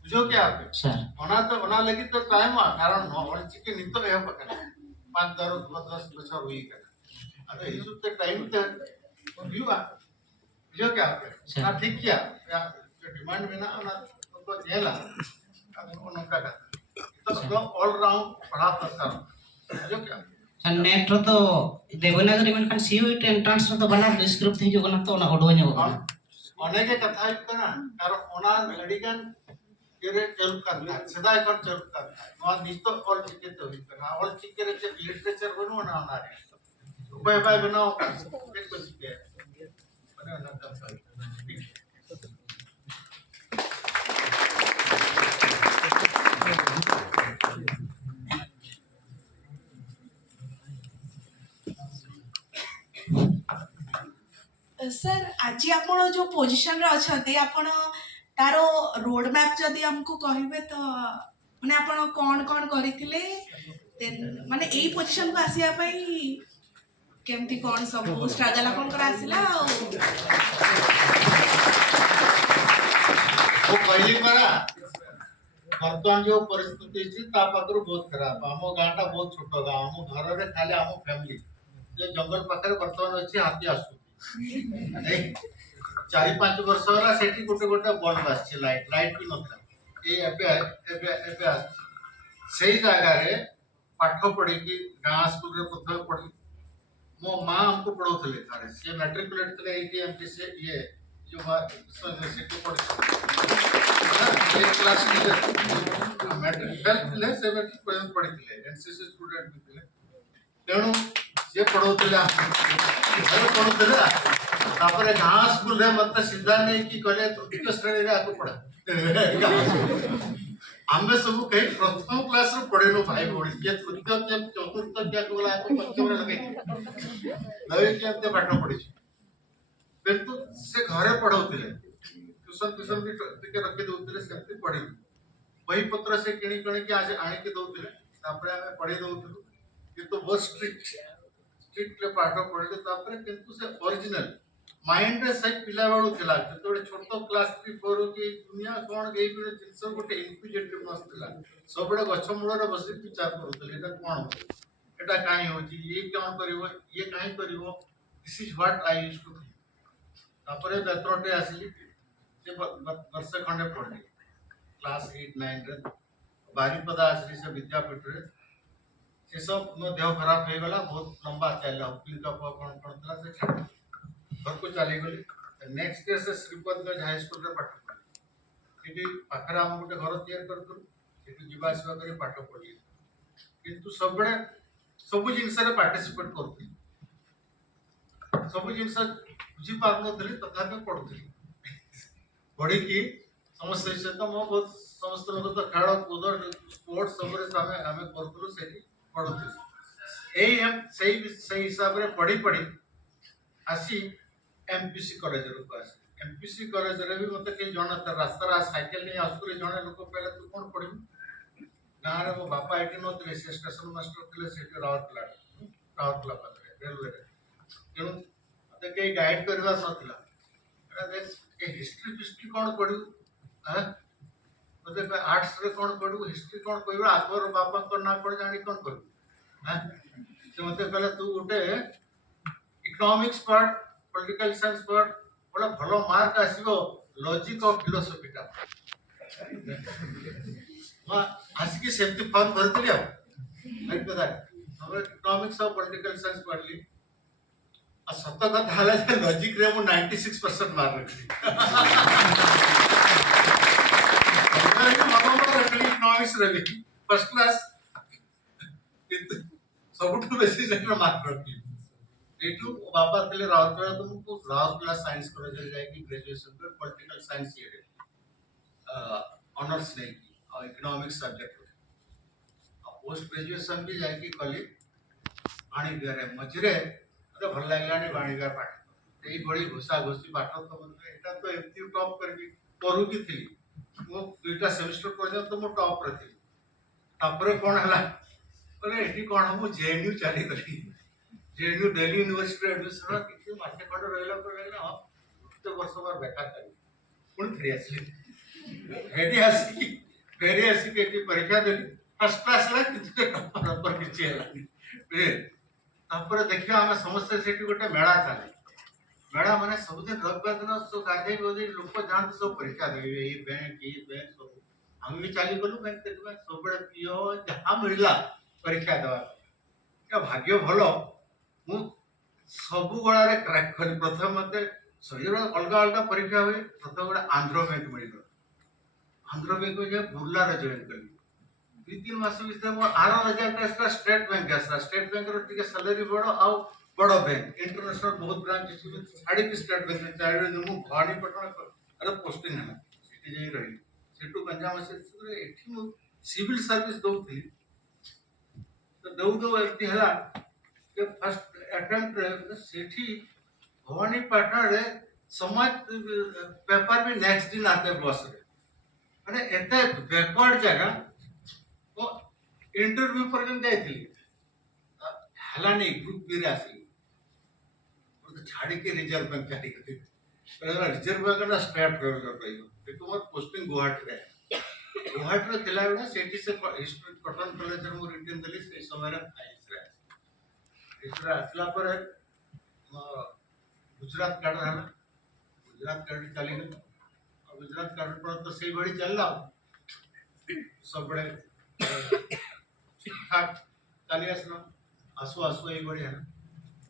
जो क्या आप सर ओना लगी तो टाइम आ कारण और चिके नितो है पकड़ 5-10 बछर हुई कर अरे इस तो टाइम तो हुआ जो क्या आप ना ठीक किया जो डिमांड में ना ओना तो जेला अब नोका का तो ऑल राउंड पढ़ा सकता जो क्या नेट रो तो देवनागरी में kan सीयूईटी एंट्रेंस रो तो बना स्क्रिप्ट हिजू कना तो ना ओडो ᱧᱚᱜ कना अनेक कथा कना कारण ओना अडिगन केरे चल करता सदा कर चल करता नवा निस्तो और चिके तो ही करना और चिके रे लिटरेचर बनो ना ना रे उपाय उपाय बनाओ का एक कुछ के बने ना करता सर आज आपण जो पोजीशन रे अछते आपण तारो रोड मैप जदि हमको कहिबे तो माने आपण कोन कोन करिथिले देन माने एई पोजीशन को आसिया पई केमती कोन सब स्ट्रगल आपण कर आसिला वो पहली करा वर्तमान जो परिस्थिति थी ता पाकर बहुत खराब हमो गांटा बहुत छोटो गांव हमो घर रे खाली हमो फैमिली जो जंगल पाकर वर्तमान अछि हाथी आसु 4-5 वर्ष होला सेठी गोटे गोटे बल्ब आछि लाइट भी नथा ए एबे सही जगह रे पाठ पढ़ी की गां स्कूल रे प्रथम पढ़ी मो मां हमको पढ़ौथले थारे से मैट्रिकुलेट थे एटीएमटी से ये जो सेठी पढ़ी एक क्लास टीचर मैट्रिक 12th ले 7th पर्यंत पढ़ी एनसीसी स्टूडेंट थे तेणु से पढ़ौथले घर पढ़ौथले तापरे गां स्कूल रे मत सीधा नहीं कि कहले तृतीय श्रेणी रे आको पढ़ा आमे सब कहीं प्रथम क्लास रे पढ़ेनो भाई बोड़ी ये तृतीय के चतुर्थ क्या कोला आको पंचम रे लगे नवे के अंते पाठ पढ़ी किंतु से घरे पढ़ौथिले ट्यूशन भी टिके रखि दउथिले सेमति पढ़ी वही पत्र से किणी कणी के आज आणी के दउथिले तापरे हमें पढ़ी दउथिलु किंतु बहुत स्ट्रिक्ट ले पाठ पढ़ले तापरे किंतु से ओरिजिनल माइंड रे सही पिला वालू थिला जतोड़े छोटो क्लास 3-4 की दुनिया कोन गई बिना जिंस गोटे इनक्विजिटिव मस्त थिला सबडे गछ मूल रे बसी विचार करथले एटा कोन एटा काई होची ये कोन करिवो ये काई करिवो this is what I used to think तापर बेतरटे आसिली से वर्ष खंडे पढ़ली क्लास 8 9 रे बारीपदा आसिली से विद्यापीठ रे से सब मो देह खराब हो गला बहुत लंबा चला उकिल का कौन कौन था से घर को चली गली नेक्स्ट डे से श्रीपतगंज हाई स्कूल रे पाठ पढ़ली सेठी पाखरा हम गोटे घर तैयार करथु सेठी जीवा आसवा करे पाठ पढ़ली किंतु सबडे सब जिनस रे पार्टिसिपेट करथि सब जिनस बुझी पार नथली तथापि पढ़ुथली पढ़ी की समस्त सहित मो बहुत समस्त लोग तो खेल कूद स्पोर्ट्स सब रे हमें करथुलु सेठी पढ़ुथली एई हम सही हिसाब रे पढ़ी पढ़ी आसी एमपीसी कॉलेज रो पास एमपीसी कॉलेज रे भी मते के जण रास्ता साइकिल नहीं आसुरे जण लोक पहले तू कोन पढ़ी गाँव रे मो बापा एटी नथले से स्टेशन मास्टर थिले सेठी राउरकेला पाखरे रेलवे रे तेणु मते के गाइड करबा नथला एटा देख के हिस्ट्री कोन पढ़ू हां मते आर्ट्स रे कोन पढ़ू हिस्ट्री कोन कहबा आगोर बापा को ना पढ़ जानी कोन करू हां से मते कहले तू उठे इकोनॉमिक्स पढ़ पॉलिटिकल साइंस पढ़ बड़ा भलो मार्क आसीबो लॉजिक और फिलोसफी का मा आसिकी सेफ्टी फॉर्म भरतली आ लाइक दैट हम इकोनॉमिक्स और पॉलिटिकल साइंस पढ़ली आ सत कथा हला जे लॉजिक रे मु 96% मार्क रखली इकोनॉमिक्स रे भी फर्स्ट क्लास सबुठु बेसी से मार्क रखली एटू बापा थिले राउरकेला तुमको राउरकेला साइंस कॉलेज रे जाई की ग्रेजुएशन कर पॉलिटिकल साइंस ये ऑनर्स नहीं की और इकोनॉमिक्स सब्जेक्ट पोस्ट ग्रेजुएशन भी जाई की कॉलेज पानी बिहार मझरे तो भल लागलानी पानी बिहार पाठ एई बड़ी घोषा घोषी पाठ तो मतलब एटा तो एमती टॉप करबी करू की थी वो दुईटा सेमेस्टर पर्यंत तो मो टॉप रे थी तापरे कोन हला बोले एटी कोन हम जेएनयू चली गली जेएनयू दिल्ली यूनिवर्सिटी एडमिशन किसी मासे खंड रहला पर रहला तो वर्ष बार बेकार कर पुन फेरी आसली फेरी आसी के परीक्षा देली फर्स्ट क्लास ला किसी नंबर किसी हला ए तापर देखियो हम समस्त सेठी गोटे मेला चाले मेला माने सब दिन रविवार दिन सो गाधे गोदी लोक जानत सब परीक्षा देबे ई बैंक सब हम भी चाली गलु बैंक देखबा सब बड़े पियो जहां मिलला परीक्षा देवा क्या भाग्य भलो मु सबु गोड़ा रे क्रैक करी प्रथम मते शरीर अलग अलग परीक्षा हुई प्रथम गोड़ा आंध्र बैंक मिल आंध्र बैंक में बुर्ला रे जॉइन करी 2-3 मास भीतर मोर 8000 टेस्ट स्टेट बैंक आसा स्टेट बैंक रो टिके सैलरी बड़ो आ बड़ो बैंक इंटरनेशनल बहुत ब्रांच अछि छाड़ी की स्टेट बैंक चाइल्ड मु भानी पटना अरे पोस्टिंग है सिटी जाई रही सेटू गंजाम से एठी मु सिविल सर्विस दउथि तो दउ एती हला के फर्स्ट अटेम्प्ट रे सेठी भवानी पटना रे समाज पेपर भी नेक्स्ट दिन आते बस रे माने एते बैकवर्ड जगह वो इंटरव्यू पर जाइथि हला नहीं ग्रुप बी रे आसी तो छाड़ी के रिजर्व बैंक छाड़ी के पहला रिजर्व बैंक ना स्टेट लेवल रहियो देखो मोर पोस्टिंग गुवाहाटी रे थिला बेला सेठी से हिस्ट्री कॉटन कॉलेज रे मो रिटर्न देली से समय रे इसरा असला पर गुजरात कार्ड रहला गुजरात कार्ड चली गई और गुजरात कार्ड पर तो सही बड़ी चलला सब बड़े ठीक ठाक चली आसना आसु आसु ए बड़ी है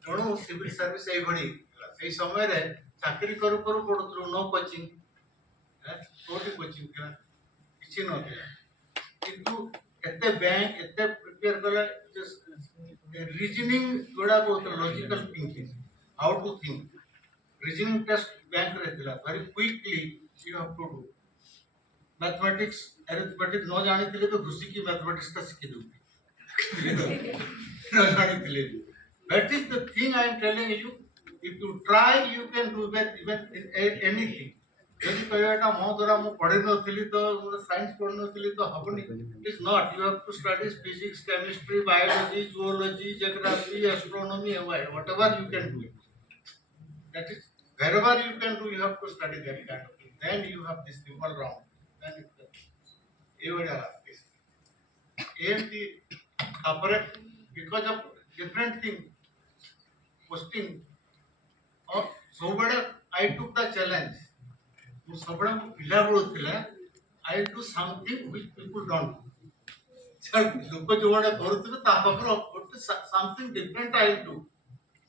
तेणु सिविल सर्विस ए बड़ी से समय रे चाकरी करू करू पड़ुतलु नो कोचिंग कोठी कोचिंग के किछि न थिला किंतु एते बैंक एते प्रिपेयर कले रीजनिंग गोड़ा बहुत logical thinking how to think reasoning test bank रे थिला very quickly you have to do mathematics arithmetic न जानी थिले तो घुसी की मैथमेटिक्स का सीखी दूंगी न जानी थिले that is the thing I am telling you if you try you can do that even in anything यदि कहबेटा मो द्वारा मु पढ़ि न थिली तो साइंस पढ़ न थिली तो हबनी it is not you have to study physics chemistry biology zoology geography astronomy whatever you can do it that is wherever you can do you have to study that kind of thing then you have this thing all round then AMT because of different thing posting ସବୁବେଳେ I took the challenge. ମୁଁ ସବୁବେଳେ ମୋ ପିଲା ବେଳୁ ଥିଲା I do something which people don't do. ଲୋକ ଯୋଉମାନେ କରୁଥିବେ ତା ପାଖରୁ ଗୋଟେ something different I do.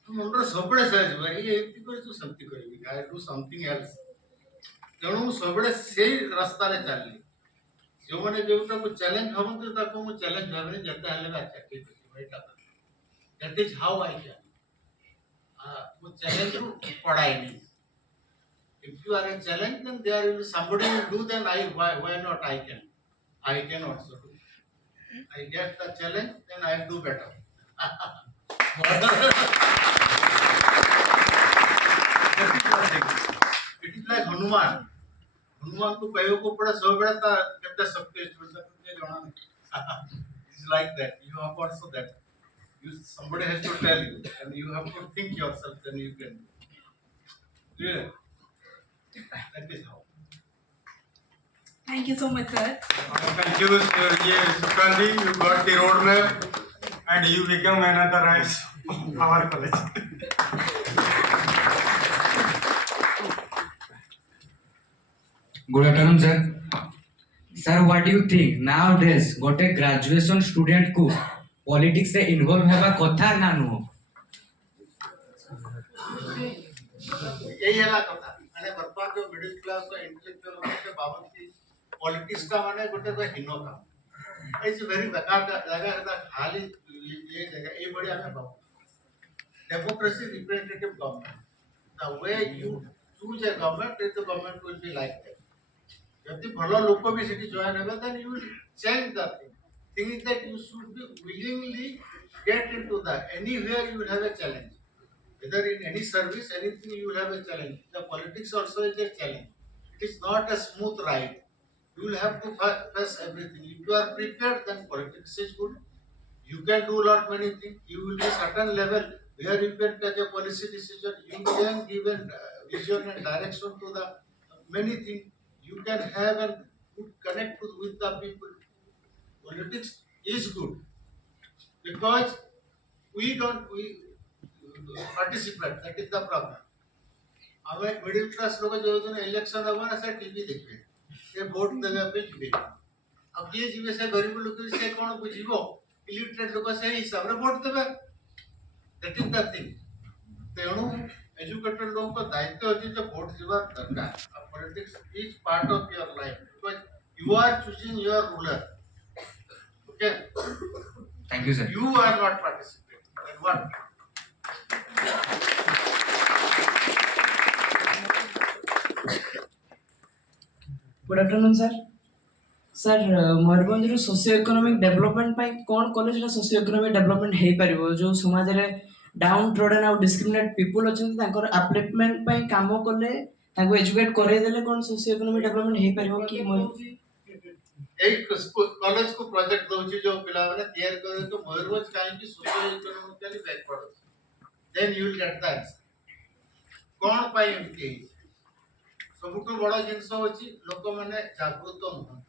ମୁଣ୍ଡରେ ସବୁବେଳେ ସାହାଯ୍ୟ ଭାଇ ଏମିତି କରିଛୁ ସେମିତି କରିବି I do something else. ତେଣୁ ମୁଁ ସବୁବେଳେ ସେଇ ରାସ୍ତାରେ ଚାଲିଲି। ଯେଉଁମାନେ ଯେଉଁଟାକୁ ଚ୍ୟାଲେଞ୍ଜ ଭାବନ୍ତି ତାକୁ ମୁଁ ଚ୍ୟାଲେଞ୍ଜ ଭାବେନି ଯେତେ ହେଲେ ବି ଆଚ୍ଛା ଠିକ୍ ଅଛି ଏଇଟା that is how I can. ମୁଁ ଚ୍ୟାଲେଞ୍ଜରୁ ପଢ଼ାଇନି। If you are a challenge, then there will be somebody will do, then why not I can? I can also do. I get the challenge, then I will do better. It is like Hanuman. Hanuman को कहो को पड़ा सब बड़ा था कितना शक्ति है छोटा कुछ जाना नहीं. It's like that. You have also that. Somebody has to tell you, and you have to think yourself, then you can. Yeah. That is how. Thank you so much, sir. Thank you, Sukandi. You got the roadmap and you become another rice of our college. Good afternoon, sir. Sir, what do you think? Nowadays, got a graduation student को politics से involve है कथा ना नो. यही है कथा माने वर्तमान जो मिडिल क्लास और इंटेलेक्चुअल के बाबत की पॉलिटिक्स का माने गोटे को हिनो काम इज वेरी बेकार का जगह का खाली ये जगह ये बड़ी हमें बाबू democracy representative government the way you choose a government is the government will be like that यदि भलो लोक भी सिटी जॉइन हेबे then you will change the thing is that you should be willingly get into the anywhere you will have a challenge. Whether in any service, anything you will have a challenge. The politics also is a challenge. It is not a smooth ride. You will have to face everything. If you are prepared, then politics is good. You can do lot many things. You will be certain level where you can take a policy decision. You can give a vision and direction to the many things. You can have a good connect with the people. Politics is good because we participate. That is the problem. हमें मिडिल क्लास लोग जो होते हैं इलेक्शन होगा ना सर टीवी देखते हैं ये वोट देने पे जीवे अब ये जीवे से गरीब लोग से कौन बुझिबो इलिटरेट लोग से हिसाब रे वोट देबे दैट इज द थिंग तेणु एजुकेटेड लोग को दायित्व अछि जे वोट जीवा दरकार politics is part of your life because you are choosing your ruler okay Thank you, sir. you are not participating in what. Good afternoon sir. Sir Mayurbhanj रो सोशियो इकोनॉमिक डेवलपमेंट पाई कोन कॉलेज रो सोशियो इकोनॉमिक डेवलपमेंट हेई परिबो जो समाज रे डाउन ट्रोडन और डिस्क्रिमिनेट पीपल अछन ताकर अपलिफ्टमेंट पाई काम करले ताको एजुकेट करे देले कोन सोशियो इकोनॉमिक डेवलपमेंट हेई परिबो कि एक कॉलेज को प्रोजेक्ट दउची जो पिला माने तैयार करे तो मयूरभंज काहे की socio economically backward then you will get the answer कोन पाई एमती सबुठु बड़ जिंस होची लोक माने जागरूक न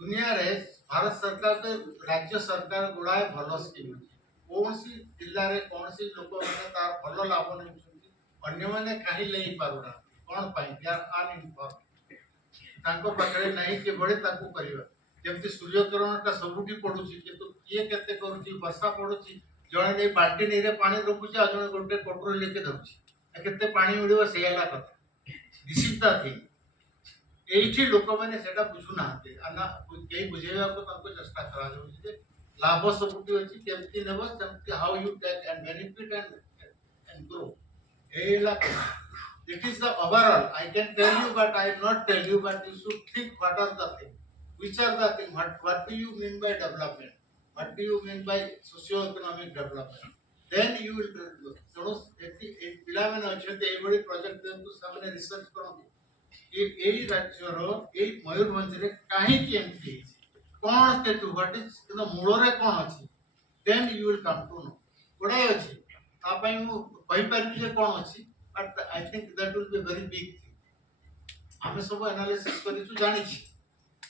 दुनिया रे भारत सरकार के राज्य सरकार गुड़ाए भलो स्कीम कौन सी जिल्ला रे कौन सी लोक माने तार भलो लाभ नै अन्य माने काहे लेई पारुना कोन पाई दे आर अनइन्फॉर्म ताको पकड़े नहीं के बड़े ताको करिवा जेमति सूर्य किरण का सबुठी पडुची किंतु किए केते करूची वर्षा पडुची जणे नै बाल्टी नै रे पानी रखुची आ जणे गोटे कोटरो लेके धरुची केते पानी मिलिबो सेयाला कथा दिस इज द थिंग एठी लोक माने सेटा बुझु नाते आना केई बुझेवा को ताको चेष्टा करा जाउची जे लाभ सबुठी अछि केमति नेबो केमति how you take and benefit and grow एला it is the overall I can tell you but I will not tell you but you should think what are the things which are the things what do you mean by development what do you mean by socio economic development then you will so पिला माने अछते ए बडी प्रोजेक्ट देंतु सामने रिसर्च करंतु एई राज्य रो एई मयूरभंज रे काहे की एमती कोन केतु व्हाट इज द मूल रे कोन अछि then you will come to know कोडा अछि आ पई मु कहि परबी जे कोन अछि but I think that will be a very big thing. आमे सब एनालिसिस करी छु जानि छी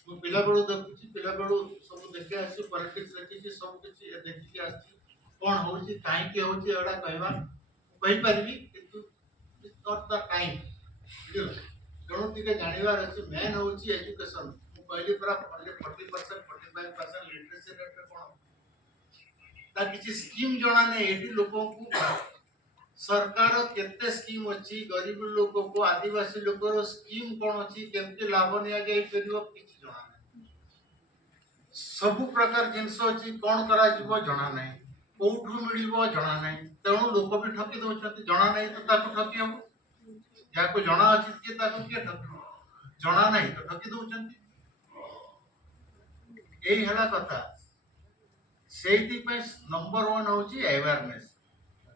मु पिला बडो देखुची पिला बडो सब देखे आसी पॉलिटिक्स रखी छी सब किछि देखि के आसी कोन होउची काहे के होउची एडा कहबा कहि परबी किंतु not the time. ତେଣୁ ଟିକେ ଜାଣିବାର ଅଛି ମେନ୍ ହେଉଛି ଏଜୁକେସନ। ମୁଁ କହିଲି ପୁରା 40% 45% ଲିଟରେସି ରେଟ୍ରେ କ'ଣ ତା କିଛି ସ୍କିମ୍ ଜଣା ନାହିଁ। ଏଠି ଲୋକଙ୍କୁ ସରକାର କେତେ ସ୍କିମ୍ ଅଛି, ଗରିବ ଲୋକକୁ ଆଦିବାସୀ ଲୋକର ସ୍କିମ୍ କ'ଣ ଅଛି, କେମିତି ଲାଭ ନିଆଯାଇପାରିବ କିଛି ଜଣା ନାହିଁ। ସବୁ ପ୍ରକାର ଜିନିଷ ଅଛି, କ'ଣ କରାଯିବ ଜଣା ନାହିଁ, କୋଉଠୁ ମିଳିବ ଜଣା ନାହିଁ। ତେଣୁ ଲୋକ ବି ଠକି ଦଉଛନ୍ତି। ଜଣା ନାହିଁ ତ ତାକୁ ଠକି ହବ, ଯାହାକୁ ଜଣା ଅଛି କିଏ ତାକୁ କିଏ ଠକିବ, ଜଣା ନାହିଁ ତ ଠକି ଦଉଛନ୍ତି। ଏଇ ହେଲା କଥା। ସେଇଥିପାଇଁ ନମ୍ବର 1 ହଉଛି ଆୱାରନେସ୍।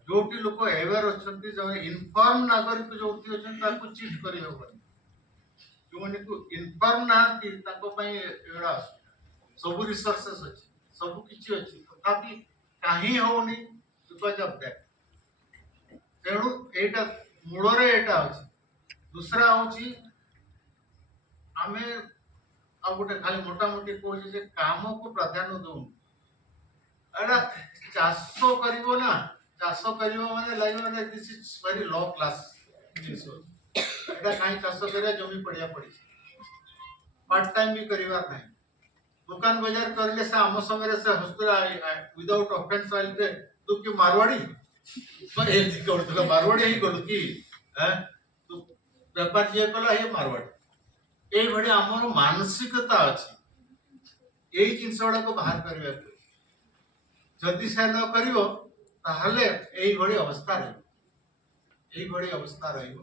ଯୋଉଠି ଲୋକ ଆୱାର ଅଛନ୍ତି, ଜଣେ ଇନଫର୍ମ ନାଗରିକ ଯୋଉଠି ଅଛନ୍ତି ତାକୁ ଚିଟ୍ କରିହେବନି। ଯୋଉମାନଙ୍କୁ ଇନଫର୍ମ ନାହାନ୍ତି ତାଙ୍କ ପାଇଁ ଏଗୁଡ଼ା ସବୁ ରିସୋର୍ସେସ୍ ଅଛି, ସବୁ କିଛି ଅଛି, ତଥାପି କାହିଁ ହଉନି ବିକଜ ଅଫ୍ ଦ୍ୟାଟ୍। ତେଣୁ ଏଇଟା ମୂଳରେ ଏଇଟା ଅଛି। ଦୁସରା ହଉଛି ଆମେ ଆଉ ଗୋଟେ ଖାଲି ମୋଟାମୋଟି କହୁଛି ଯେ କାମକୁ ପ୍ରାଧାନ୍ୟ ଦଉନି। ଏଇଟା ଚାଷ କରିବ ନା, ଚାଷ କରିବ ମାନେ ଲାଗିବ ମାନେ this is very low class ଜିନିଷ। ଏଇଟା କାହିଁ ଚାଷ କରିବା, ଜମି ପଡ଼ିଆ ପଡ଼ିଛି, ପାର୍ଟ ଟାଇମ୍ ବି କରିବାର ନାହିଁ। ଦୋକାନ ବଜାର କରିଲେ ସେ ଆମ ସମୟରେ ସେ ହସୁଥିଲା ୱିଦାଉଟ୍ ଅଫେନ୍ସ ଆଇଲେ ତୁ କି ମାରୱାଡ଼ି ଏମିତି କରୁଥିଲା, ମାରୱାଡ଼ି ହିଁ କଲୁ କି ତୁ ବେପାର ଯିଏ କଲା ଇଏ ମାରୱାଡ଼ି। এইଭଳି ଆମର ମାନସିକତା ଅଛି। ଏଇ ଜିନିଷ ଗୁଡାକୁ ବାହାର କରିବାକୁ ଯଦି ସେ ନ କରିବ ତାହେଲେ এইଭଳି ଅବସ୍ଥା ରହିବ, এইଭଳି ଅବସ୍ଥା ରହିବ।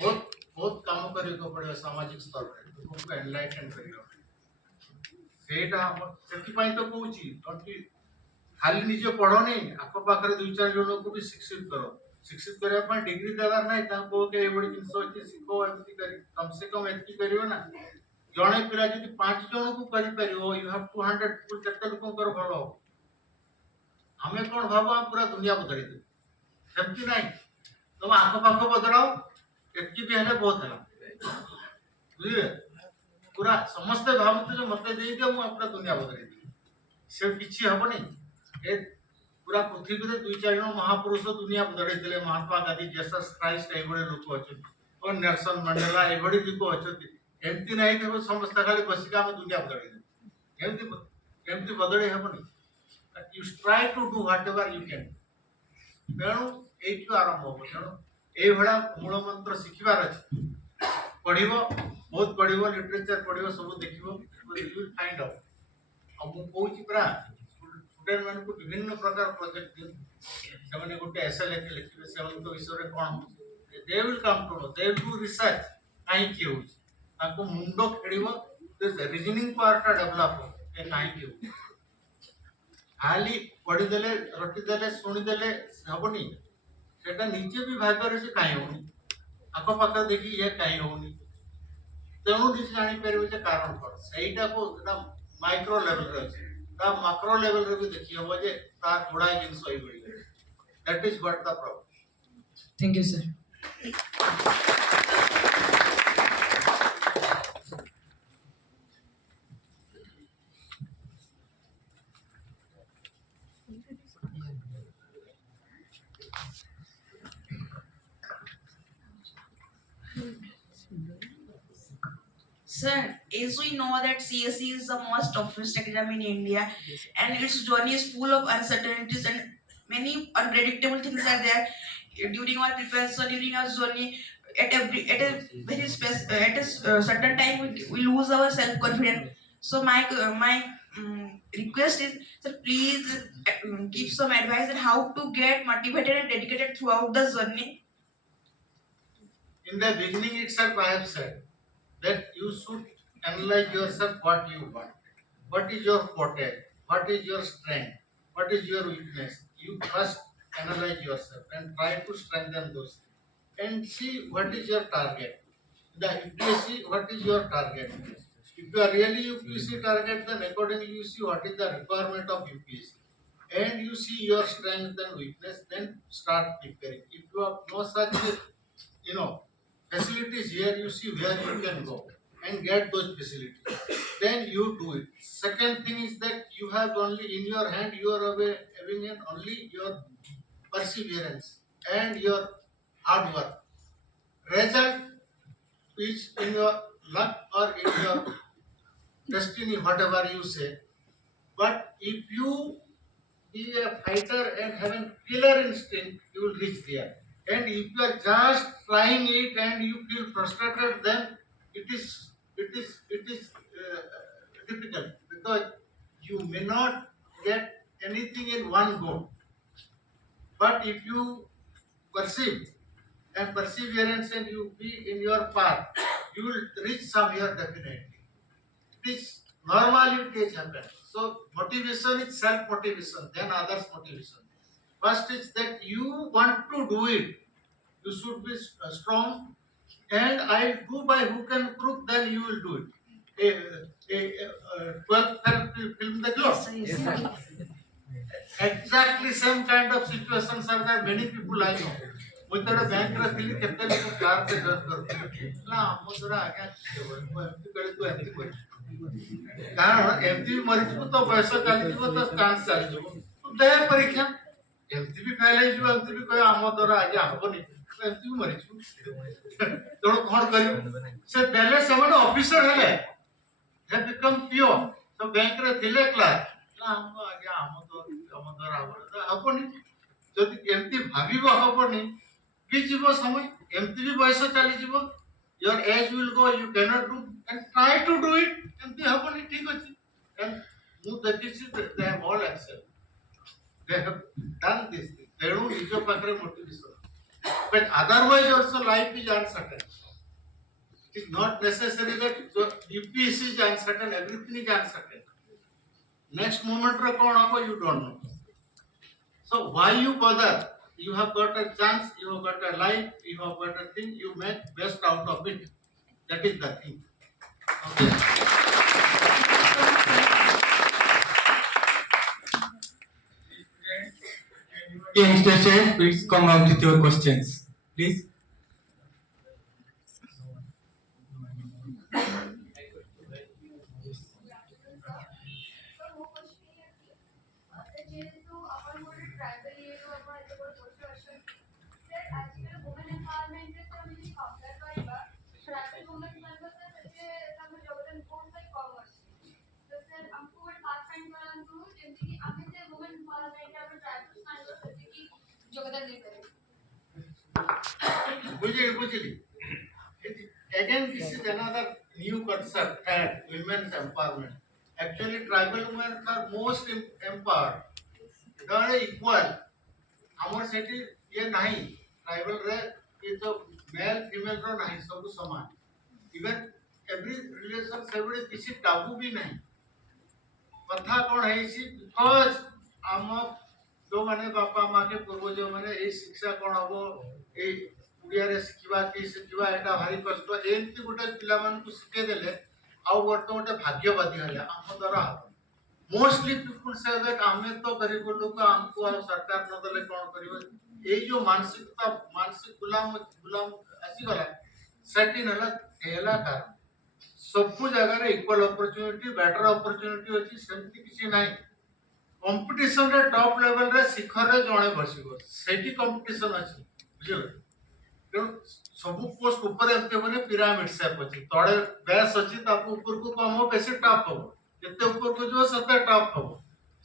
ବହୁତ ବହୁତ କାମ କରିବାକୁ ପଡ଼ିବ ସାମାଜିକ ସ୍ତରରେ, ଲୋକଙ୍କୁ ଏନଲାଇଟେନ୍ କରିବାକୁ। ସେଇଟା ସେଥିପାଇଁ ତ କହୁଛି ଖାଲି ନିଜେ ପଢନି, ଆଖପାଖରେ 2-4 ଜଣଙ୍କୁ ବି ଶିକ୍ଷିତ କର। ଶିକ୍ଷିତ କରିବା ପାଇଁ ଡିଗ୍ରୀ ଦେବାର ନାହିଁ, ତାଙ୍କୁ ଏଇଭଳି ଜିନିଷ ଅଛି ଶିଖ, ଏମିତି କରି କମ ସେ କମ ଏତିକି କରିବ ନା। ଜଣେ ପିଲା ଯଦି 5 ଜଣଙ୍କୁ କରିପାରିବ, ୟୁ ହାଭ୍ 200 ପିପୁଲ, କେତେ ଲୋକଙ୍କର ଭଲ ହବ। ଆମେ କ'ଣ ଭାବୁ ଆମେ ପୁରା ଦୁନିଆ ବଦଳେଇ ଦେବୁ, ସେମିତି ନାହିଁ। ତମ ଆଖପାଖ ବଦଳାଅ, ଏତିକି ବି ହେଲେ ବହୁତ ହେଲା, ବୁଝିଲେ। ପୁରା ସମସ୍ତେ ଭାବୁଛୁ ଯେ ମତେ ଦେଇଦିଅ ମୁଁ ପୁରା ଦୁନିଆ ବଦଳେଇ ଦେବି, ସେ କିଛି ହବନି। ଏ ପୁରା ପୃଥିବୀରେ 2-4 ଜଣ ମହାପୁରୁଷ ଦୁନିଆ ବଦଳେଇଥିଲେ। ମହାତ୍ମା ଗାନ୍ଧୀ, ଜେସସ୍ କ୍ରାଇଷ୍ଟ, ଏଇଭଳି ଲୋକ ଅଛନ୍ତି, ଓ ନେଲସନ ମଣ୍ଡେଲା, ଏଇଭଳି ଲୋକ ଅଛନ୍ତି। ଏମିତି ନାହିଁ ଯେ ସମସ୍ତେ ଖାଲି ବସିକି ଆମେ ଦୁନିଆ ବଦଳେଇ ଦେବୁ, ଏମିତି ବଦଳେଇ ହବନି। You try to do whatever you can. ତେଣୁ ଏଇଠୁ ଆରମ୍ଭ ହବ। ତେଣୁ এইଭଳିଆ ମୂଳ ମନ୍ତ୍ର ଶିଖିବାର ଅଛି। ପଢିବ, ବହୁତ ପଢିବ, ଲିଟରେଚର ପଢିବ, ସବୁ ଦେଖିବ, ୟୁ ୱିଲ୍ ଫାଇଣ୍ଡ ଆଉଟ୍। ଆଉ ମୁଁ କହୁଛି ପୁରା ସ୍ଟୁଡେଣ୍ଟ ମାନଙ୍କୁ ବିଭିନ୍ନ ପ୍ରକାର ପ୍ରୋଜେକ୍ଟ ଦିଅନ୍ତୁ, ସେମାନେ ଗୋଟେ ଏସେ ଲେଖିବେ, ସେମାନଙ୍କ ବିଷୟରେ କ'ଣ ହଉଛି, they will come to know, they will do research କାହିଁକି ହଉଛି, ତାଙ୍କୁ ମୁଣ୍ଡ ଖେଳିବ, ରିଜନିଂ ପାୱାରଟା ଡେଭଲପ ହବ ଏ କାହିଁକି ହଉଛି। ଖାଲି ପଢିଦେଲେ, ରଟିଦେଲେ, ଶୁଣିଦେଲେ ହବନି, ସେଟା ନିଜେ ବି ଭାବିବାର ଅଛି କାହିଁ ହଉନି, ଆଖପାଖ ଦେଖି ଇଏ କାହିଁ ହଉନି। ତେଣୁ ନିଜେ ଜାଣିପାରିବେ ଯେ କାରଣ କ'ଣ। ସେଇଟାକୁ ମାଇକ୍ରୋ ଲେଭେଲରେ ଅଛି, ତା ମାକ୍ରୋ ଲେଭେଲରେ ବି ଦେଖି ହବ ଯେ ତା ଗୁଡ଼ାଏ ଜିନିଷ ଏଇଭଳି। That is what the problem. Thank you, sir. Sir, as we know that CSE is the most toughest exam in India, and its journey is full of uncertainties and many unpredictable things are there during our preparation, during our journey. At a very certain time, we lose our self confidence. So my request is, sir, please give some advice on how to get motivated and dedicated throughout the journey. In the beginning itself, I have said that you should analyze yourself what you want. What is your forte? What is your strength? What is your weakness? You first analyze yourself and try to strengthen those things. And see what is your target. The UPSC, what is your target? If you are really UPSC target, then accordingly you see what is the requirement of UPSC. And you see your strength and weakness, then start preparing. If you have no such, facilities here, you see where you can go and get those facilities. Then you do it. Second thing is that you have only in your hand, you are having only your perseverance and your hard work. result is in your luck or in your destiny, whatever you say. But if you be a fighter and have a killer instinct, you will reach there. And if you are just trying it and you feel frustrated, then it is difficult because you may not get anything in one go. But if you perceive and perseverance and you be in your path, you will reach somewhere definitely. It is normal it is happen. So motivation is self motivation, then others motivation. First is that you want to do it. You should be strong, and I'll do by hook and crook. Then you will do it. 12th film the globe. Yes, sir. Exactly same kind of situations are there. Many people I know. मुझे तो बैंक रे थिली केते लोग कार से जज करते ना हम जरा आगे एमती करे तो एमती कोई कारण एमती भी मरी जीव तो पैसा चली जीव तो चांस चली जीव तो दे परीक्षा एमती भी फैले जीव एमती भी कोई आम द्वारा आगे हबनी एमती भी मरी जीव तो कौन करियो से देले सेमन ऑफिसर हेले they become pure so bank रे थिले क्लास ना हम आगे आम द्वारा हबनी जदि एमती भाबिबो हबनी भी जीव समय एमती भी बयस चली जीव your age will go you cannot do and try to do it एमती हबनी ठीक अछि and you that is they have all accept they have done this thing they don't निज पाखरे motivation but otherwise also life is uncertain it is not necessary that UPSC is uncertain everything is uncertain next moment रे कोन हबो you don't know so why you bother you have got a chance you have got a life you have got a thing you make best out of it that is the thing okay Young station, please come out with your questions. Please. ଯେହେତୁ ଆପଣ ଗୋଟେ ଟ୍ରାଇବାଲ ଇଏରୁ ଆପଣ ଏତେ ବଡ଼ ପୋଷ୍ଟ ଅଛନ୍ତି ସାର୍ ଆଜିକାଲି ୱୁମେନ୍ ଏମ୍ପାୱାରମେଣ୍ଟରେ ତ ଆମେ ଯଦି କମ୍ପେୟାର କରିବା ଟ୍ରାଇବାଲ ୱୁମେନ୍ ମାନଙ୍କ ସହ ସେଥିରେ ତାଙ୍କ ଯୋଗଦାନ ବହୁତ ସାରା କମ୍ ଅଛି ତ ସାର୍ ଆମକୁ ଗୋଟେ ପାଥ୍ ଫାଇଣ୍ଡ କରାନ୍ତୁ ଯେମିତିକି ଆମେ ସେ ୱୁମେନ୍ ଏମ୍ପାୱାରମେଣ୍ଟରେ ଆମେ ଟ୍ରାଇବାଲ ମାନଙ୍କ ସେତିକି ଯୋଗଦାନ ଦେଇପାରିବୁ बुझिली again this is another new concept that women's empowerment actually tribal women are most empowered they are equal हमर सेठी ये नहीं ट्राइबल रे ये तो मेल फीमेल रो नहीं सब समान इवन एवरी रिलेशन सेवडे किसी टाबू भी नहीं कथा कोन है सी बिकॉज़ हम जो माने बापा मां के पूर्वज माने ए शिक्षा कोन हबो ए उड़िया रे शिखिबा के शिखिबा एटा भारी कष्ट एंती गोटे पिला मान को शिखे देले आ वर्त गोटे भाग्यवादी हले हम द्वारा मोस्टली पीपल से दैट हमें तो गरीब लोग हमको और सरकार न देले कोन करिवो ए जो मानसिकता मानसिक गुलाम आसी गला सेटी नला एला कारण सब जगह रे इक्वल अपॉर्चुनिटी बेटर अपॉर्चुनिटी अछि सेमति किछि नाही कंपटीशन रे टॉप लेवल रे शिखर रे जणे बसिबो सेठी कंपटीशन अछि बुझियो तो सब पोस्ट ऊपर एते माने पिरामिड शेप अछि तळे बेस अछि तापु ऊपर को कम बेसी टॉप हो जते ऊपर को जो सते टॉप हो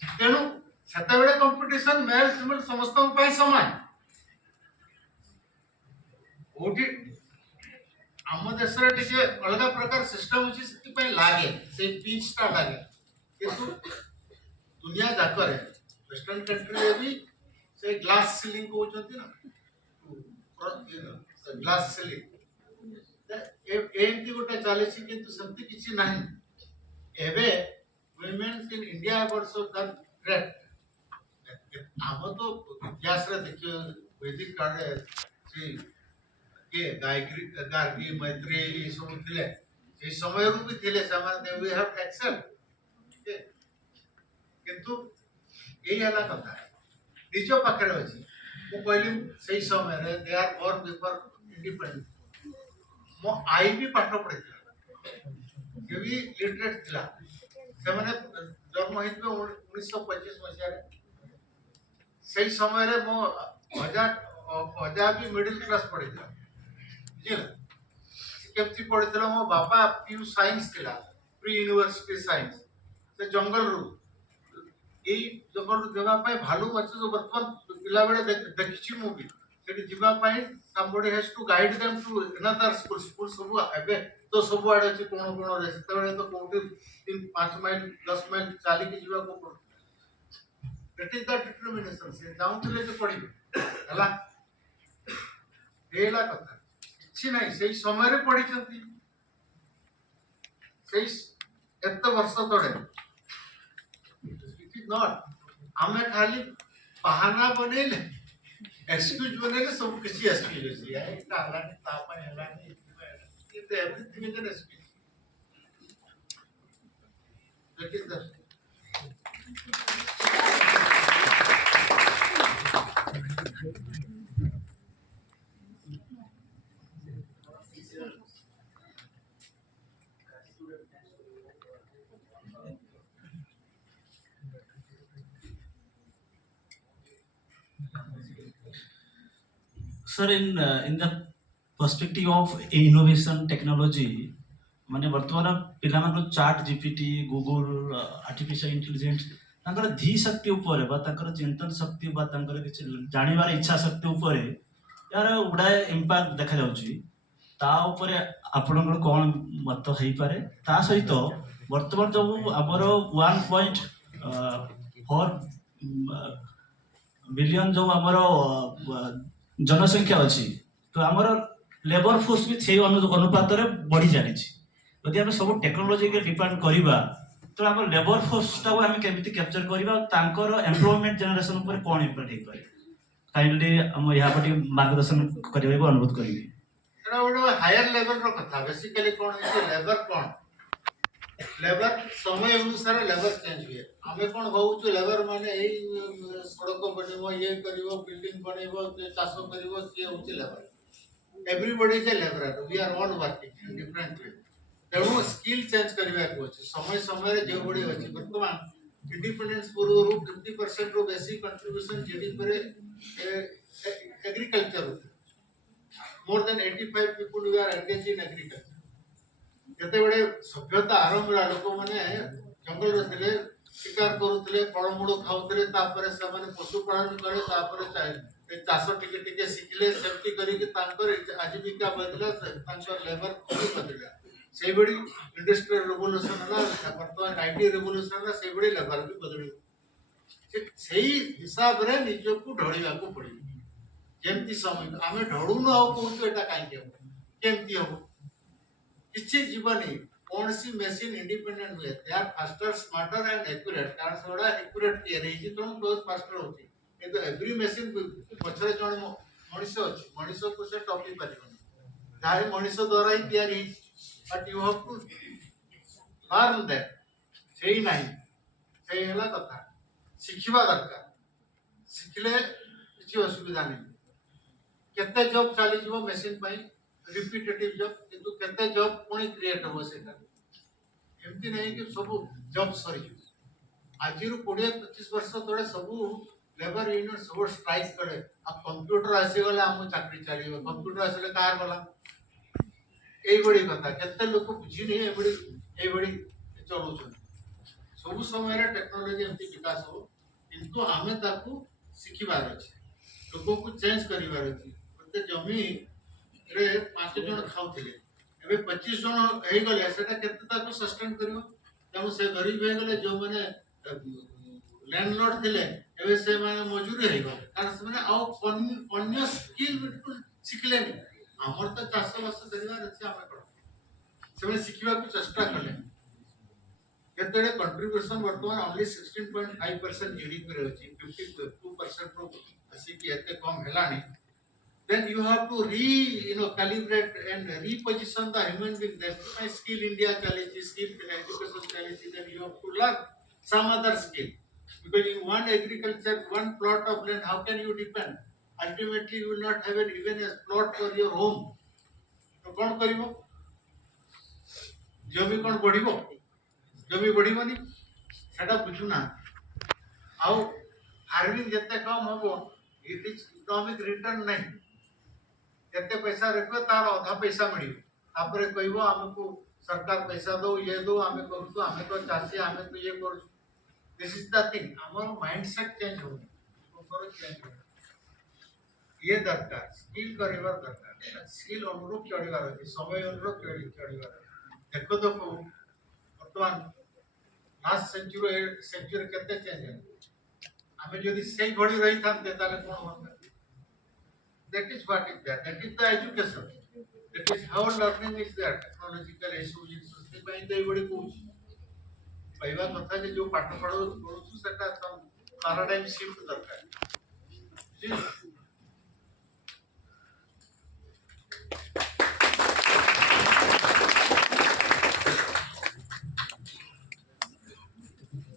तेनु सते बेले कंपटीशन मेल फीमेल समस्त पय समान ओटी हम देश रे टिके अलगा प्रकार सिस्टम अछि सेति पय लागे से पिच ता लागे किंतु दुनिया जाकर वेस्टर्न कंट्री रे भी से ग्लास सीलिंग को होचंती ना ग्लास सीलिंग एमती गोटे चली किंतु सेमती किछि नाही एबे women's in India have also done great हम तो इतिहास रे देखियो वैदिक काल रे से के गार्गी मैत्री सब थिले से समय रु भी थिले समान दे वी हैव एक्सेल किंतु एई हला कथा निज पाखरे अछि मु कहली सही समय रे they are born before independent मो आई भी पाठ पढिला ये भी लिटरेट थिला से माने जन्म हितबे 1925 मसिया रे सही समय रे मो अजा भी मिडिल क्लास पढिला ବୁଝିଲା ସେ କେମିତି ପଢିଥିଲା ମୋ ବାପା ପିୟୁ ସାଇନ୍ସ ଥିଲା ପ୍ରି ୟୁନିଭର୍ସିଟି ସାଇନ୍ସ ସେ ଜଙ୍ଗଲରୁ ଏଇ ଜଙ୍ଗଲରୁ ଦେବା ପାଇଁ ଭାଲୁ ମାଛ ଯୋଉ ବର୍ତ୍ତମାନ ପିଲାବେଳେ ଦେଖିଛି ମୁଁ ବି ସେଠି ଯିବା ପାଇଁ somebody has to guide them to another school ସବୁ ଏବେ ତ ସବୁଆଡେ ଅଛି କୋଣ କୋଣରେ ସେତେବେଳେ ତ କୋଉଠି 3-5 ମାଇଲ 10 ମାଇଲ ଚାଲିକି ଯିବାକୁ ପଡୁଥିଲା that is the determination ସେ ଚାହୁଁଥିଲେ ଯେ ପଢିବେ ହେଲା ହେଲା କଥା କିଛି ନାହିଁ ସେଇ ସମୟରେ ପଢିଛନ୍ତି ସେଇ ଏତେ ବର୍ଷ ତଳେ इट इज नॉट हमें खाली बहाना बनेले एक्सक्यूज बनेले सब किसी एक्सक्यूज अछि यार इतना हलानी तापा हलानी it everything is an excuse that is the Sir, in the perspective of innovation technology, ମାନେ ବର୍ତ୍ତମାନ ପିଲାମାନଙ୍କ chat GPT Google artificial intelligence ତାଙ୍କର ଧୀ ଶକ୍ତି ଉପରେ ବା ତାଙ୍କର ଚିନ୍ତନ ଶକ୍ତି ବା ତାଙ୍କର କିଛି ଜାଣିବାର ଇଚ୍ଛା ଶକ୍ତି ଉପରେ ଏହାର ଗୁଡ଼ାଏ ଇମ୍ପାକ୍ଟ ଦେଖାଯାଉଛି ତା ଉପରେ ଆପଣଙ୍କର କ'ଣ ମତ ହେଇପାରେ ତା ସହିତ ବର୍ତ୍ତମାନ ଯୋଉ ଆମର 1.4 ବିଲିୟନ ଯୋଉ ଆମର जनसंख्या अच्छी तो आमर लेबर फोर्स भी से अनुपात बढ़ी चली जदि आम सब टेक्नोलोजी के डिपेंड करवा तो आम लेबर फोर्स टाक आम केमी कैप्चर करवा एम्प्लॉयमेंट जनरेशन पर कौन इम्पैक्ट हो पाए काइंडली हम यहाँ पर मार्गदर्शन करने को अनुरोध करी गोटे हायर लेवल रो कथा बेसिकली कौन है लेबर कौन लेबर समय अनुसार लेबर चेंज हुए आमे कौन भावुँ लेबर माने सड़क बनइब ये कर बिल्डिंग बनइब चाष कर सी हूँ labour everybody is a labour we are all working in different way तेणु स्किल चेंज करने को अच्छे समय समय जो बड़ी अच्छी बर्तमान इंडिपेंडेंस पूर्व 50% रू बेसी contribution GDP agriculture more than 85 people we are engage in agriculture जते बड़े सभ्यता आरंभ लोक मैंने जंगल रे शिकार करुले फलमूल खाऊले पशुपालन कले चाष टिके शिखिले सेफ्टी आजीविका बदला लेबर बदला से बड़ी इंडस्ट्रियल रेवोल्यूशन है बर्तमान आईटी रेवोल्यूशन है से बड़ी लेबर भी बदल से हिसाब से निजक ढलिया पड़े जमती समय आम ढलुन आउे कहीं केमती हम किसी जीवनी कौन सी मशीन इंडिपेंडेंट हुए they are faster smarter and accurate कारण सेडा एक्यूरेट तैयारी हिची तो बहुत फास्टर होती किंतु एवरी मशीन पछरे जण मनुष्य अछि मनुष्य को से टॉपी परिबन जाय मनुष्य द्वारा ही तैयारी but you have to learn that सेही नहीं सेही हला कथा शिखिबा दरकार शिखले किसी असुविधा नहीं केते जॉब चली जीवो मशीन पई रिपीटेटिव जॉब किंतु केते जॉब पुणी क्रिएट हो सेटा एमती नहीं कि सब जॉब सरी आज 20-25 वर्ष तले सब लेबर यूनियन सब स्ट्राइक करे आ कंप्यूटर आसी गला हम चाकरी चली कंप्यूटर आसले कार गला एई बड़ी कथा केते लोक बुझी नहीं एई बड़ी चलु सब समय रे टेक्नोलॉजी एमती विकास हो किंतु हमें ताकू सिखिबार अछि लोगों को चेंज करिवार अछि प्रत्येक जमी रे 5 जन खाउथिले एबे 25 जन हेई गले सेटा केते ताको सस्टेन करिवो तेणु से गरीब हे गले जो माने लैंडलॉर्ड थिले एबे से माने मजूरी हे गले कारण से माने आउ अन्य स्किल बिल्कुल सिखले नहीं हमर त चाष बास करिवार अछि हमें कर से माने सिखिबा को चेष्टा कले केतेडे कंट्रीब्यूशन वर्तमान ओनली 16.5% जीडीपी रे अछि 52% रो asi कि एते कम हेलानी then you have to calibrate and reposition the human being. That's why skill India challenge, skill education challenge. Then you have to learn some other skill because in one agriculture, one plot of land, how can you depend? Ultimately, you will not have even a plot for your home. तो कौन करिवो? जमी कौन बढ़िवो? जमी बढ़िवो नी? सेटा बुझु ना. आउ फार्मिंग जत्ते कम होबो, it is economic return नहीं. केते पैसा रखबे तार आधा पैसा मिल तापर कहबो हमको सरकार पैसा दो ये दो हमें करू हमें तो चासी हमें तो ये करू दिस इज द थिंग हमर माइंडसेट चेंज हो ऊपर चेंज हो ये दरकार स्किल करिवार दरकार स्किल अनुरूप चढ़िवार अछि समय अनुरूप चढ़िवार देखो देखो वर्तमान लास्ट सेंचुरी केते चेंज है हमें जदि सही घड़ी रही थांते ताले कोन होता that is what is that is the education that is how learning is there technological issues system by the body को पहिला कथा जे जो पाठ पढो सेटा पैराडाइम शिफ्ट दरकार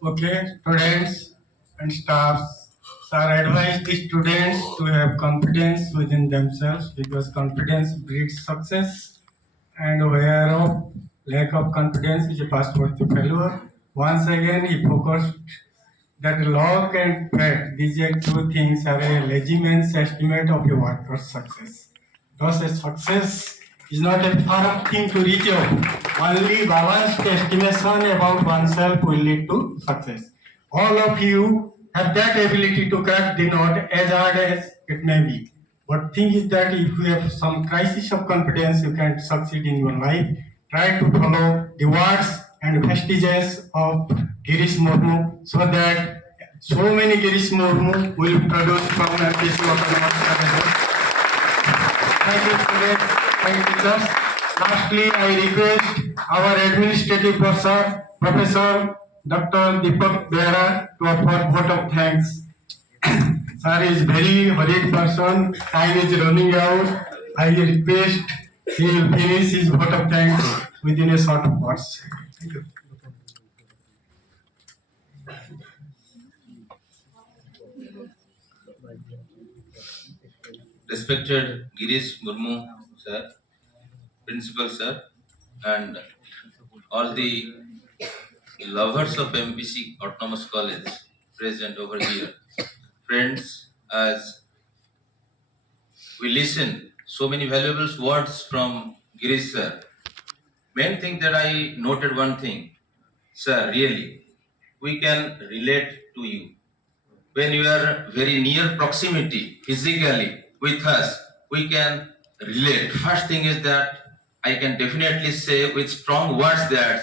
Okay, students and staffs, sir advise the students to have confidence within themselves because confidence breeds success and where of lack of confidence is a passport to failure. Once again, he focused that luck and fate, these two things are a lazy man's estimate of a worker's success. Thus, a success is not a far thing to reach out. Only balanced estimation about oneself will lead to success. All of you have that ability to crack the knot as hard as it may be. But thing is that if you have some crisis of confidence, you can't succeed in your life. Try to follow the words and vestiges of Girish Murmu so that so many Girish Murmu will produce from MPC autonomous. Thank you, students. Thank you, teachers. Lastly, I request our administrative Professor Dr. Deepak Behra to offer vote of thanks. Sir is very worried person. Time is running out. I request he will finish his vote of thanks within a short of words. Thank you. Respected Girish Murmu sir, Principal sir, and all the lovers of MPC Autonomous College present over here. Friends, as we listen so many valuable words from Girish sir, main thing that I noted one thing, sir, really, we can relate to you. When you are very near proximity physically with us, we can relate. First thing is that I can definitely say with strong words that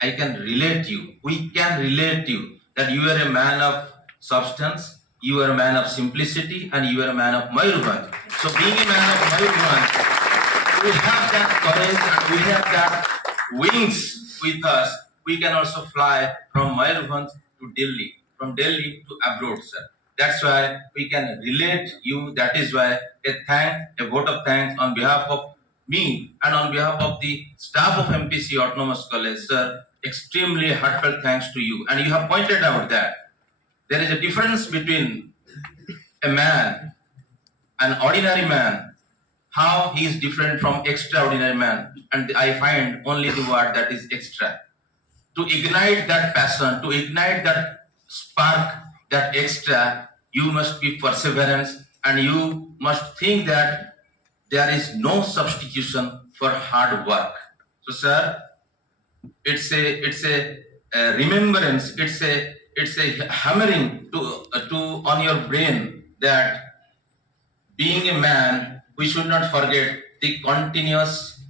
I can relate you. We can relate you that you are a man of substance, you are a man of simplicity, and you are a man of Mayurbhanj. So being a man of Mayurbhanj, we have that courage and we have that wings with us. We can also fly from Mayurbhanj to Delhi, from Delhi to abroad, sir. That's why we can relate you. That is why a vote of thanks on behalf of me and on behalf of the staff of MPC Autonomous College, sir. Extremely heartfelt thanks to you. And you have pointed out that there is a difference between a man, an ordinary man, how he is different from extraordinary man. And I find only the word that is extra. To ignite that passion, to ignite that spark, that extra, you must be perseverance and you must think that there is no substitution for hard work. So, sir, it's a remembrance. It's a hammering to on your brain that being a man, we should not forget the continuous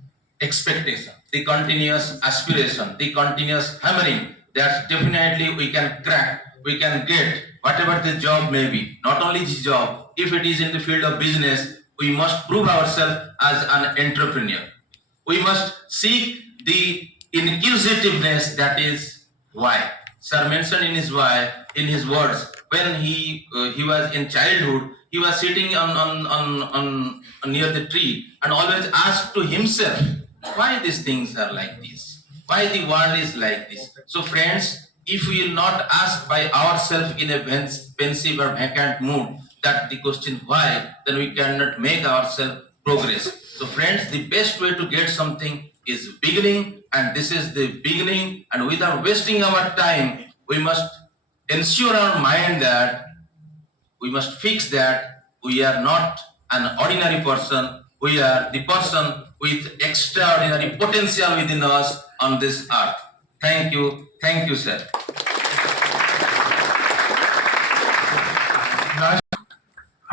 expectation, the continuous aspiration, the continuous hammering that definitely we can crack, we can get whatever the job may be. Not only the job, if it is in the field of business, we must prove ourselves as an entrepreneur. We must seek the inquisitiveness that is why. Sir mentioned in his why, in his words, when he was in childhood, he was sitting on near the tree and always asked to himself, why these things are like this? Why the world is like this? So friends, if we will not ask by ourselves in a pensive or vacant mood that the question why, then we cannot make ourselves progress. So friends, the best way to get something is beginning, and this is the beginning, and without wasting our time, we must ensure our mind that we must fix that we are not an ordinary person, we are the person with extraordinary potential within us on this earth. Thank you, sir.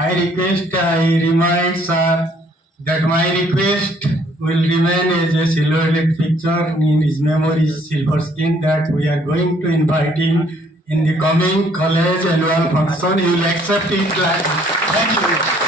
I remind sir that my request will remain as a silhouetted picture in his memory silver skin that we are going to invite him in the coming college annual function. He will accept it. Thank you.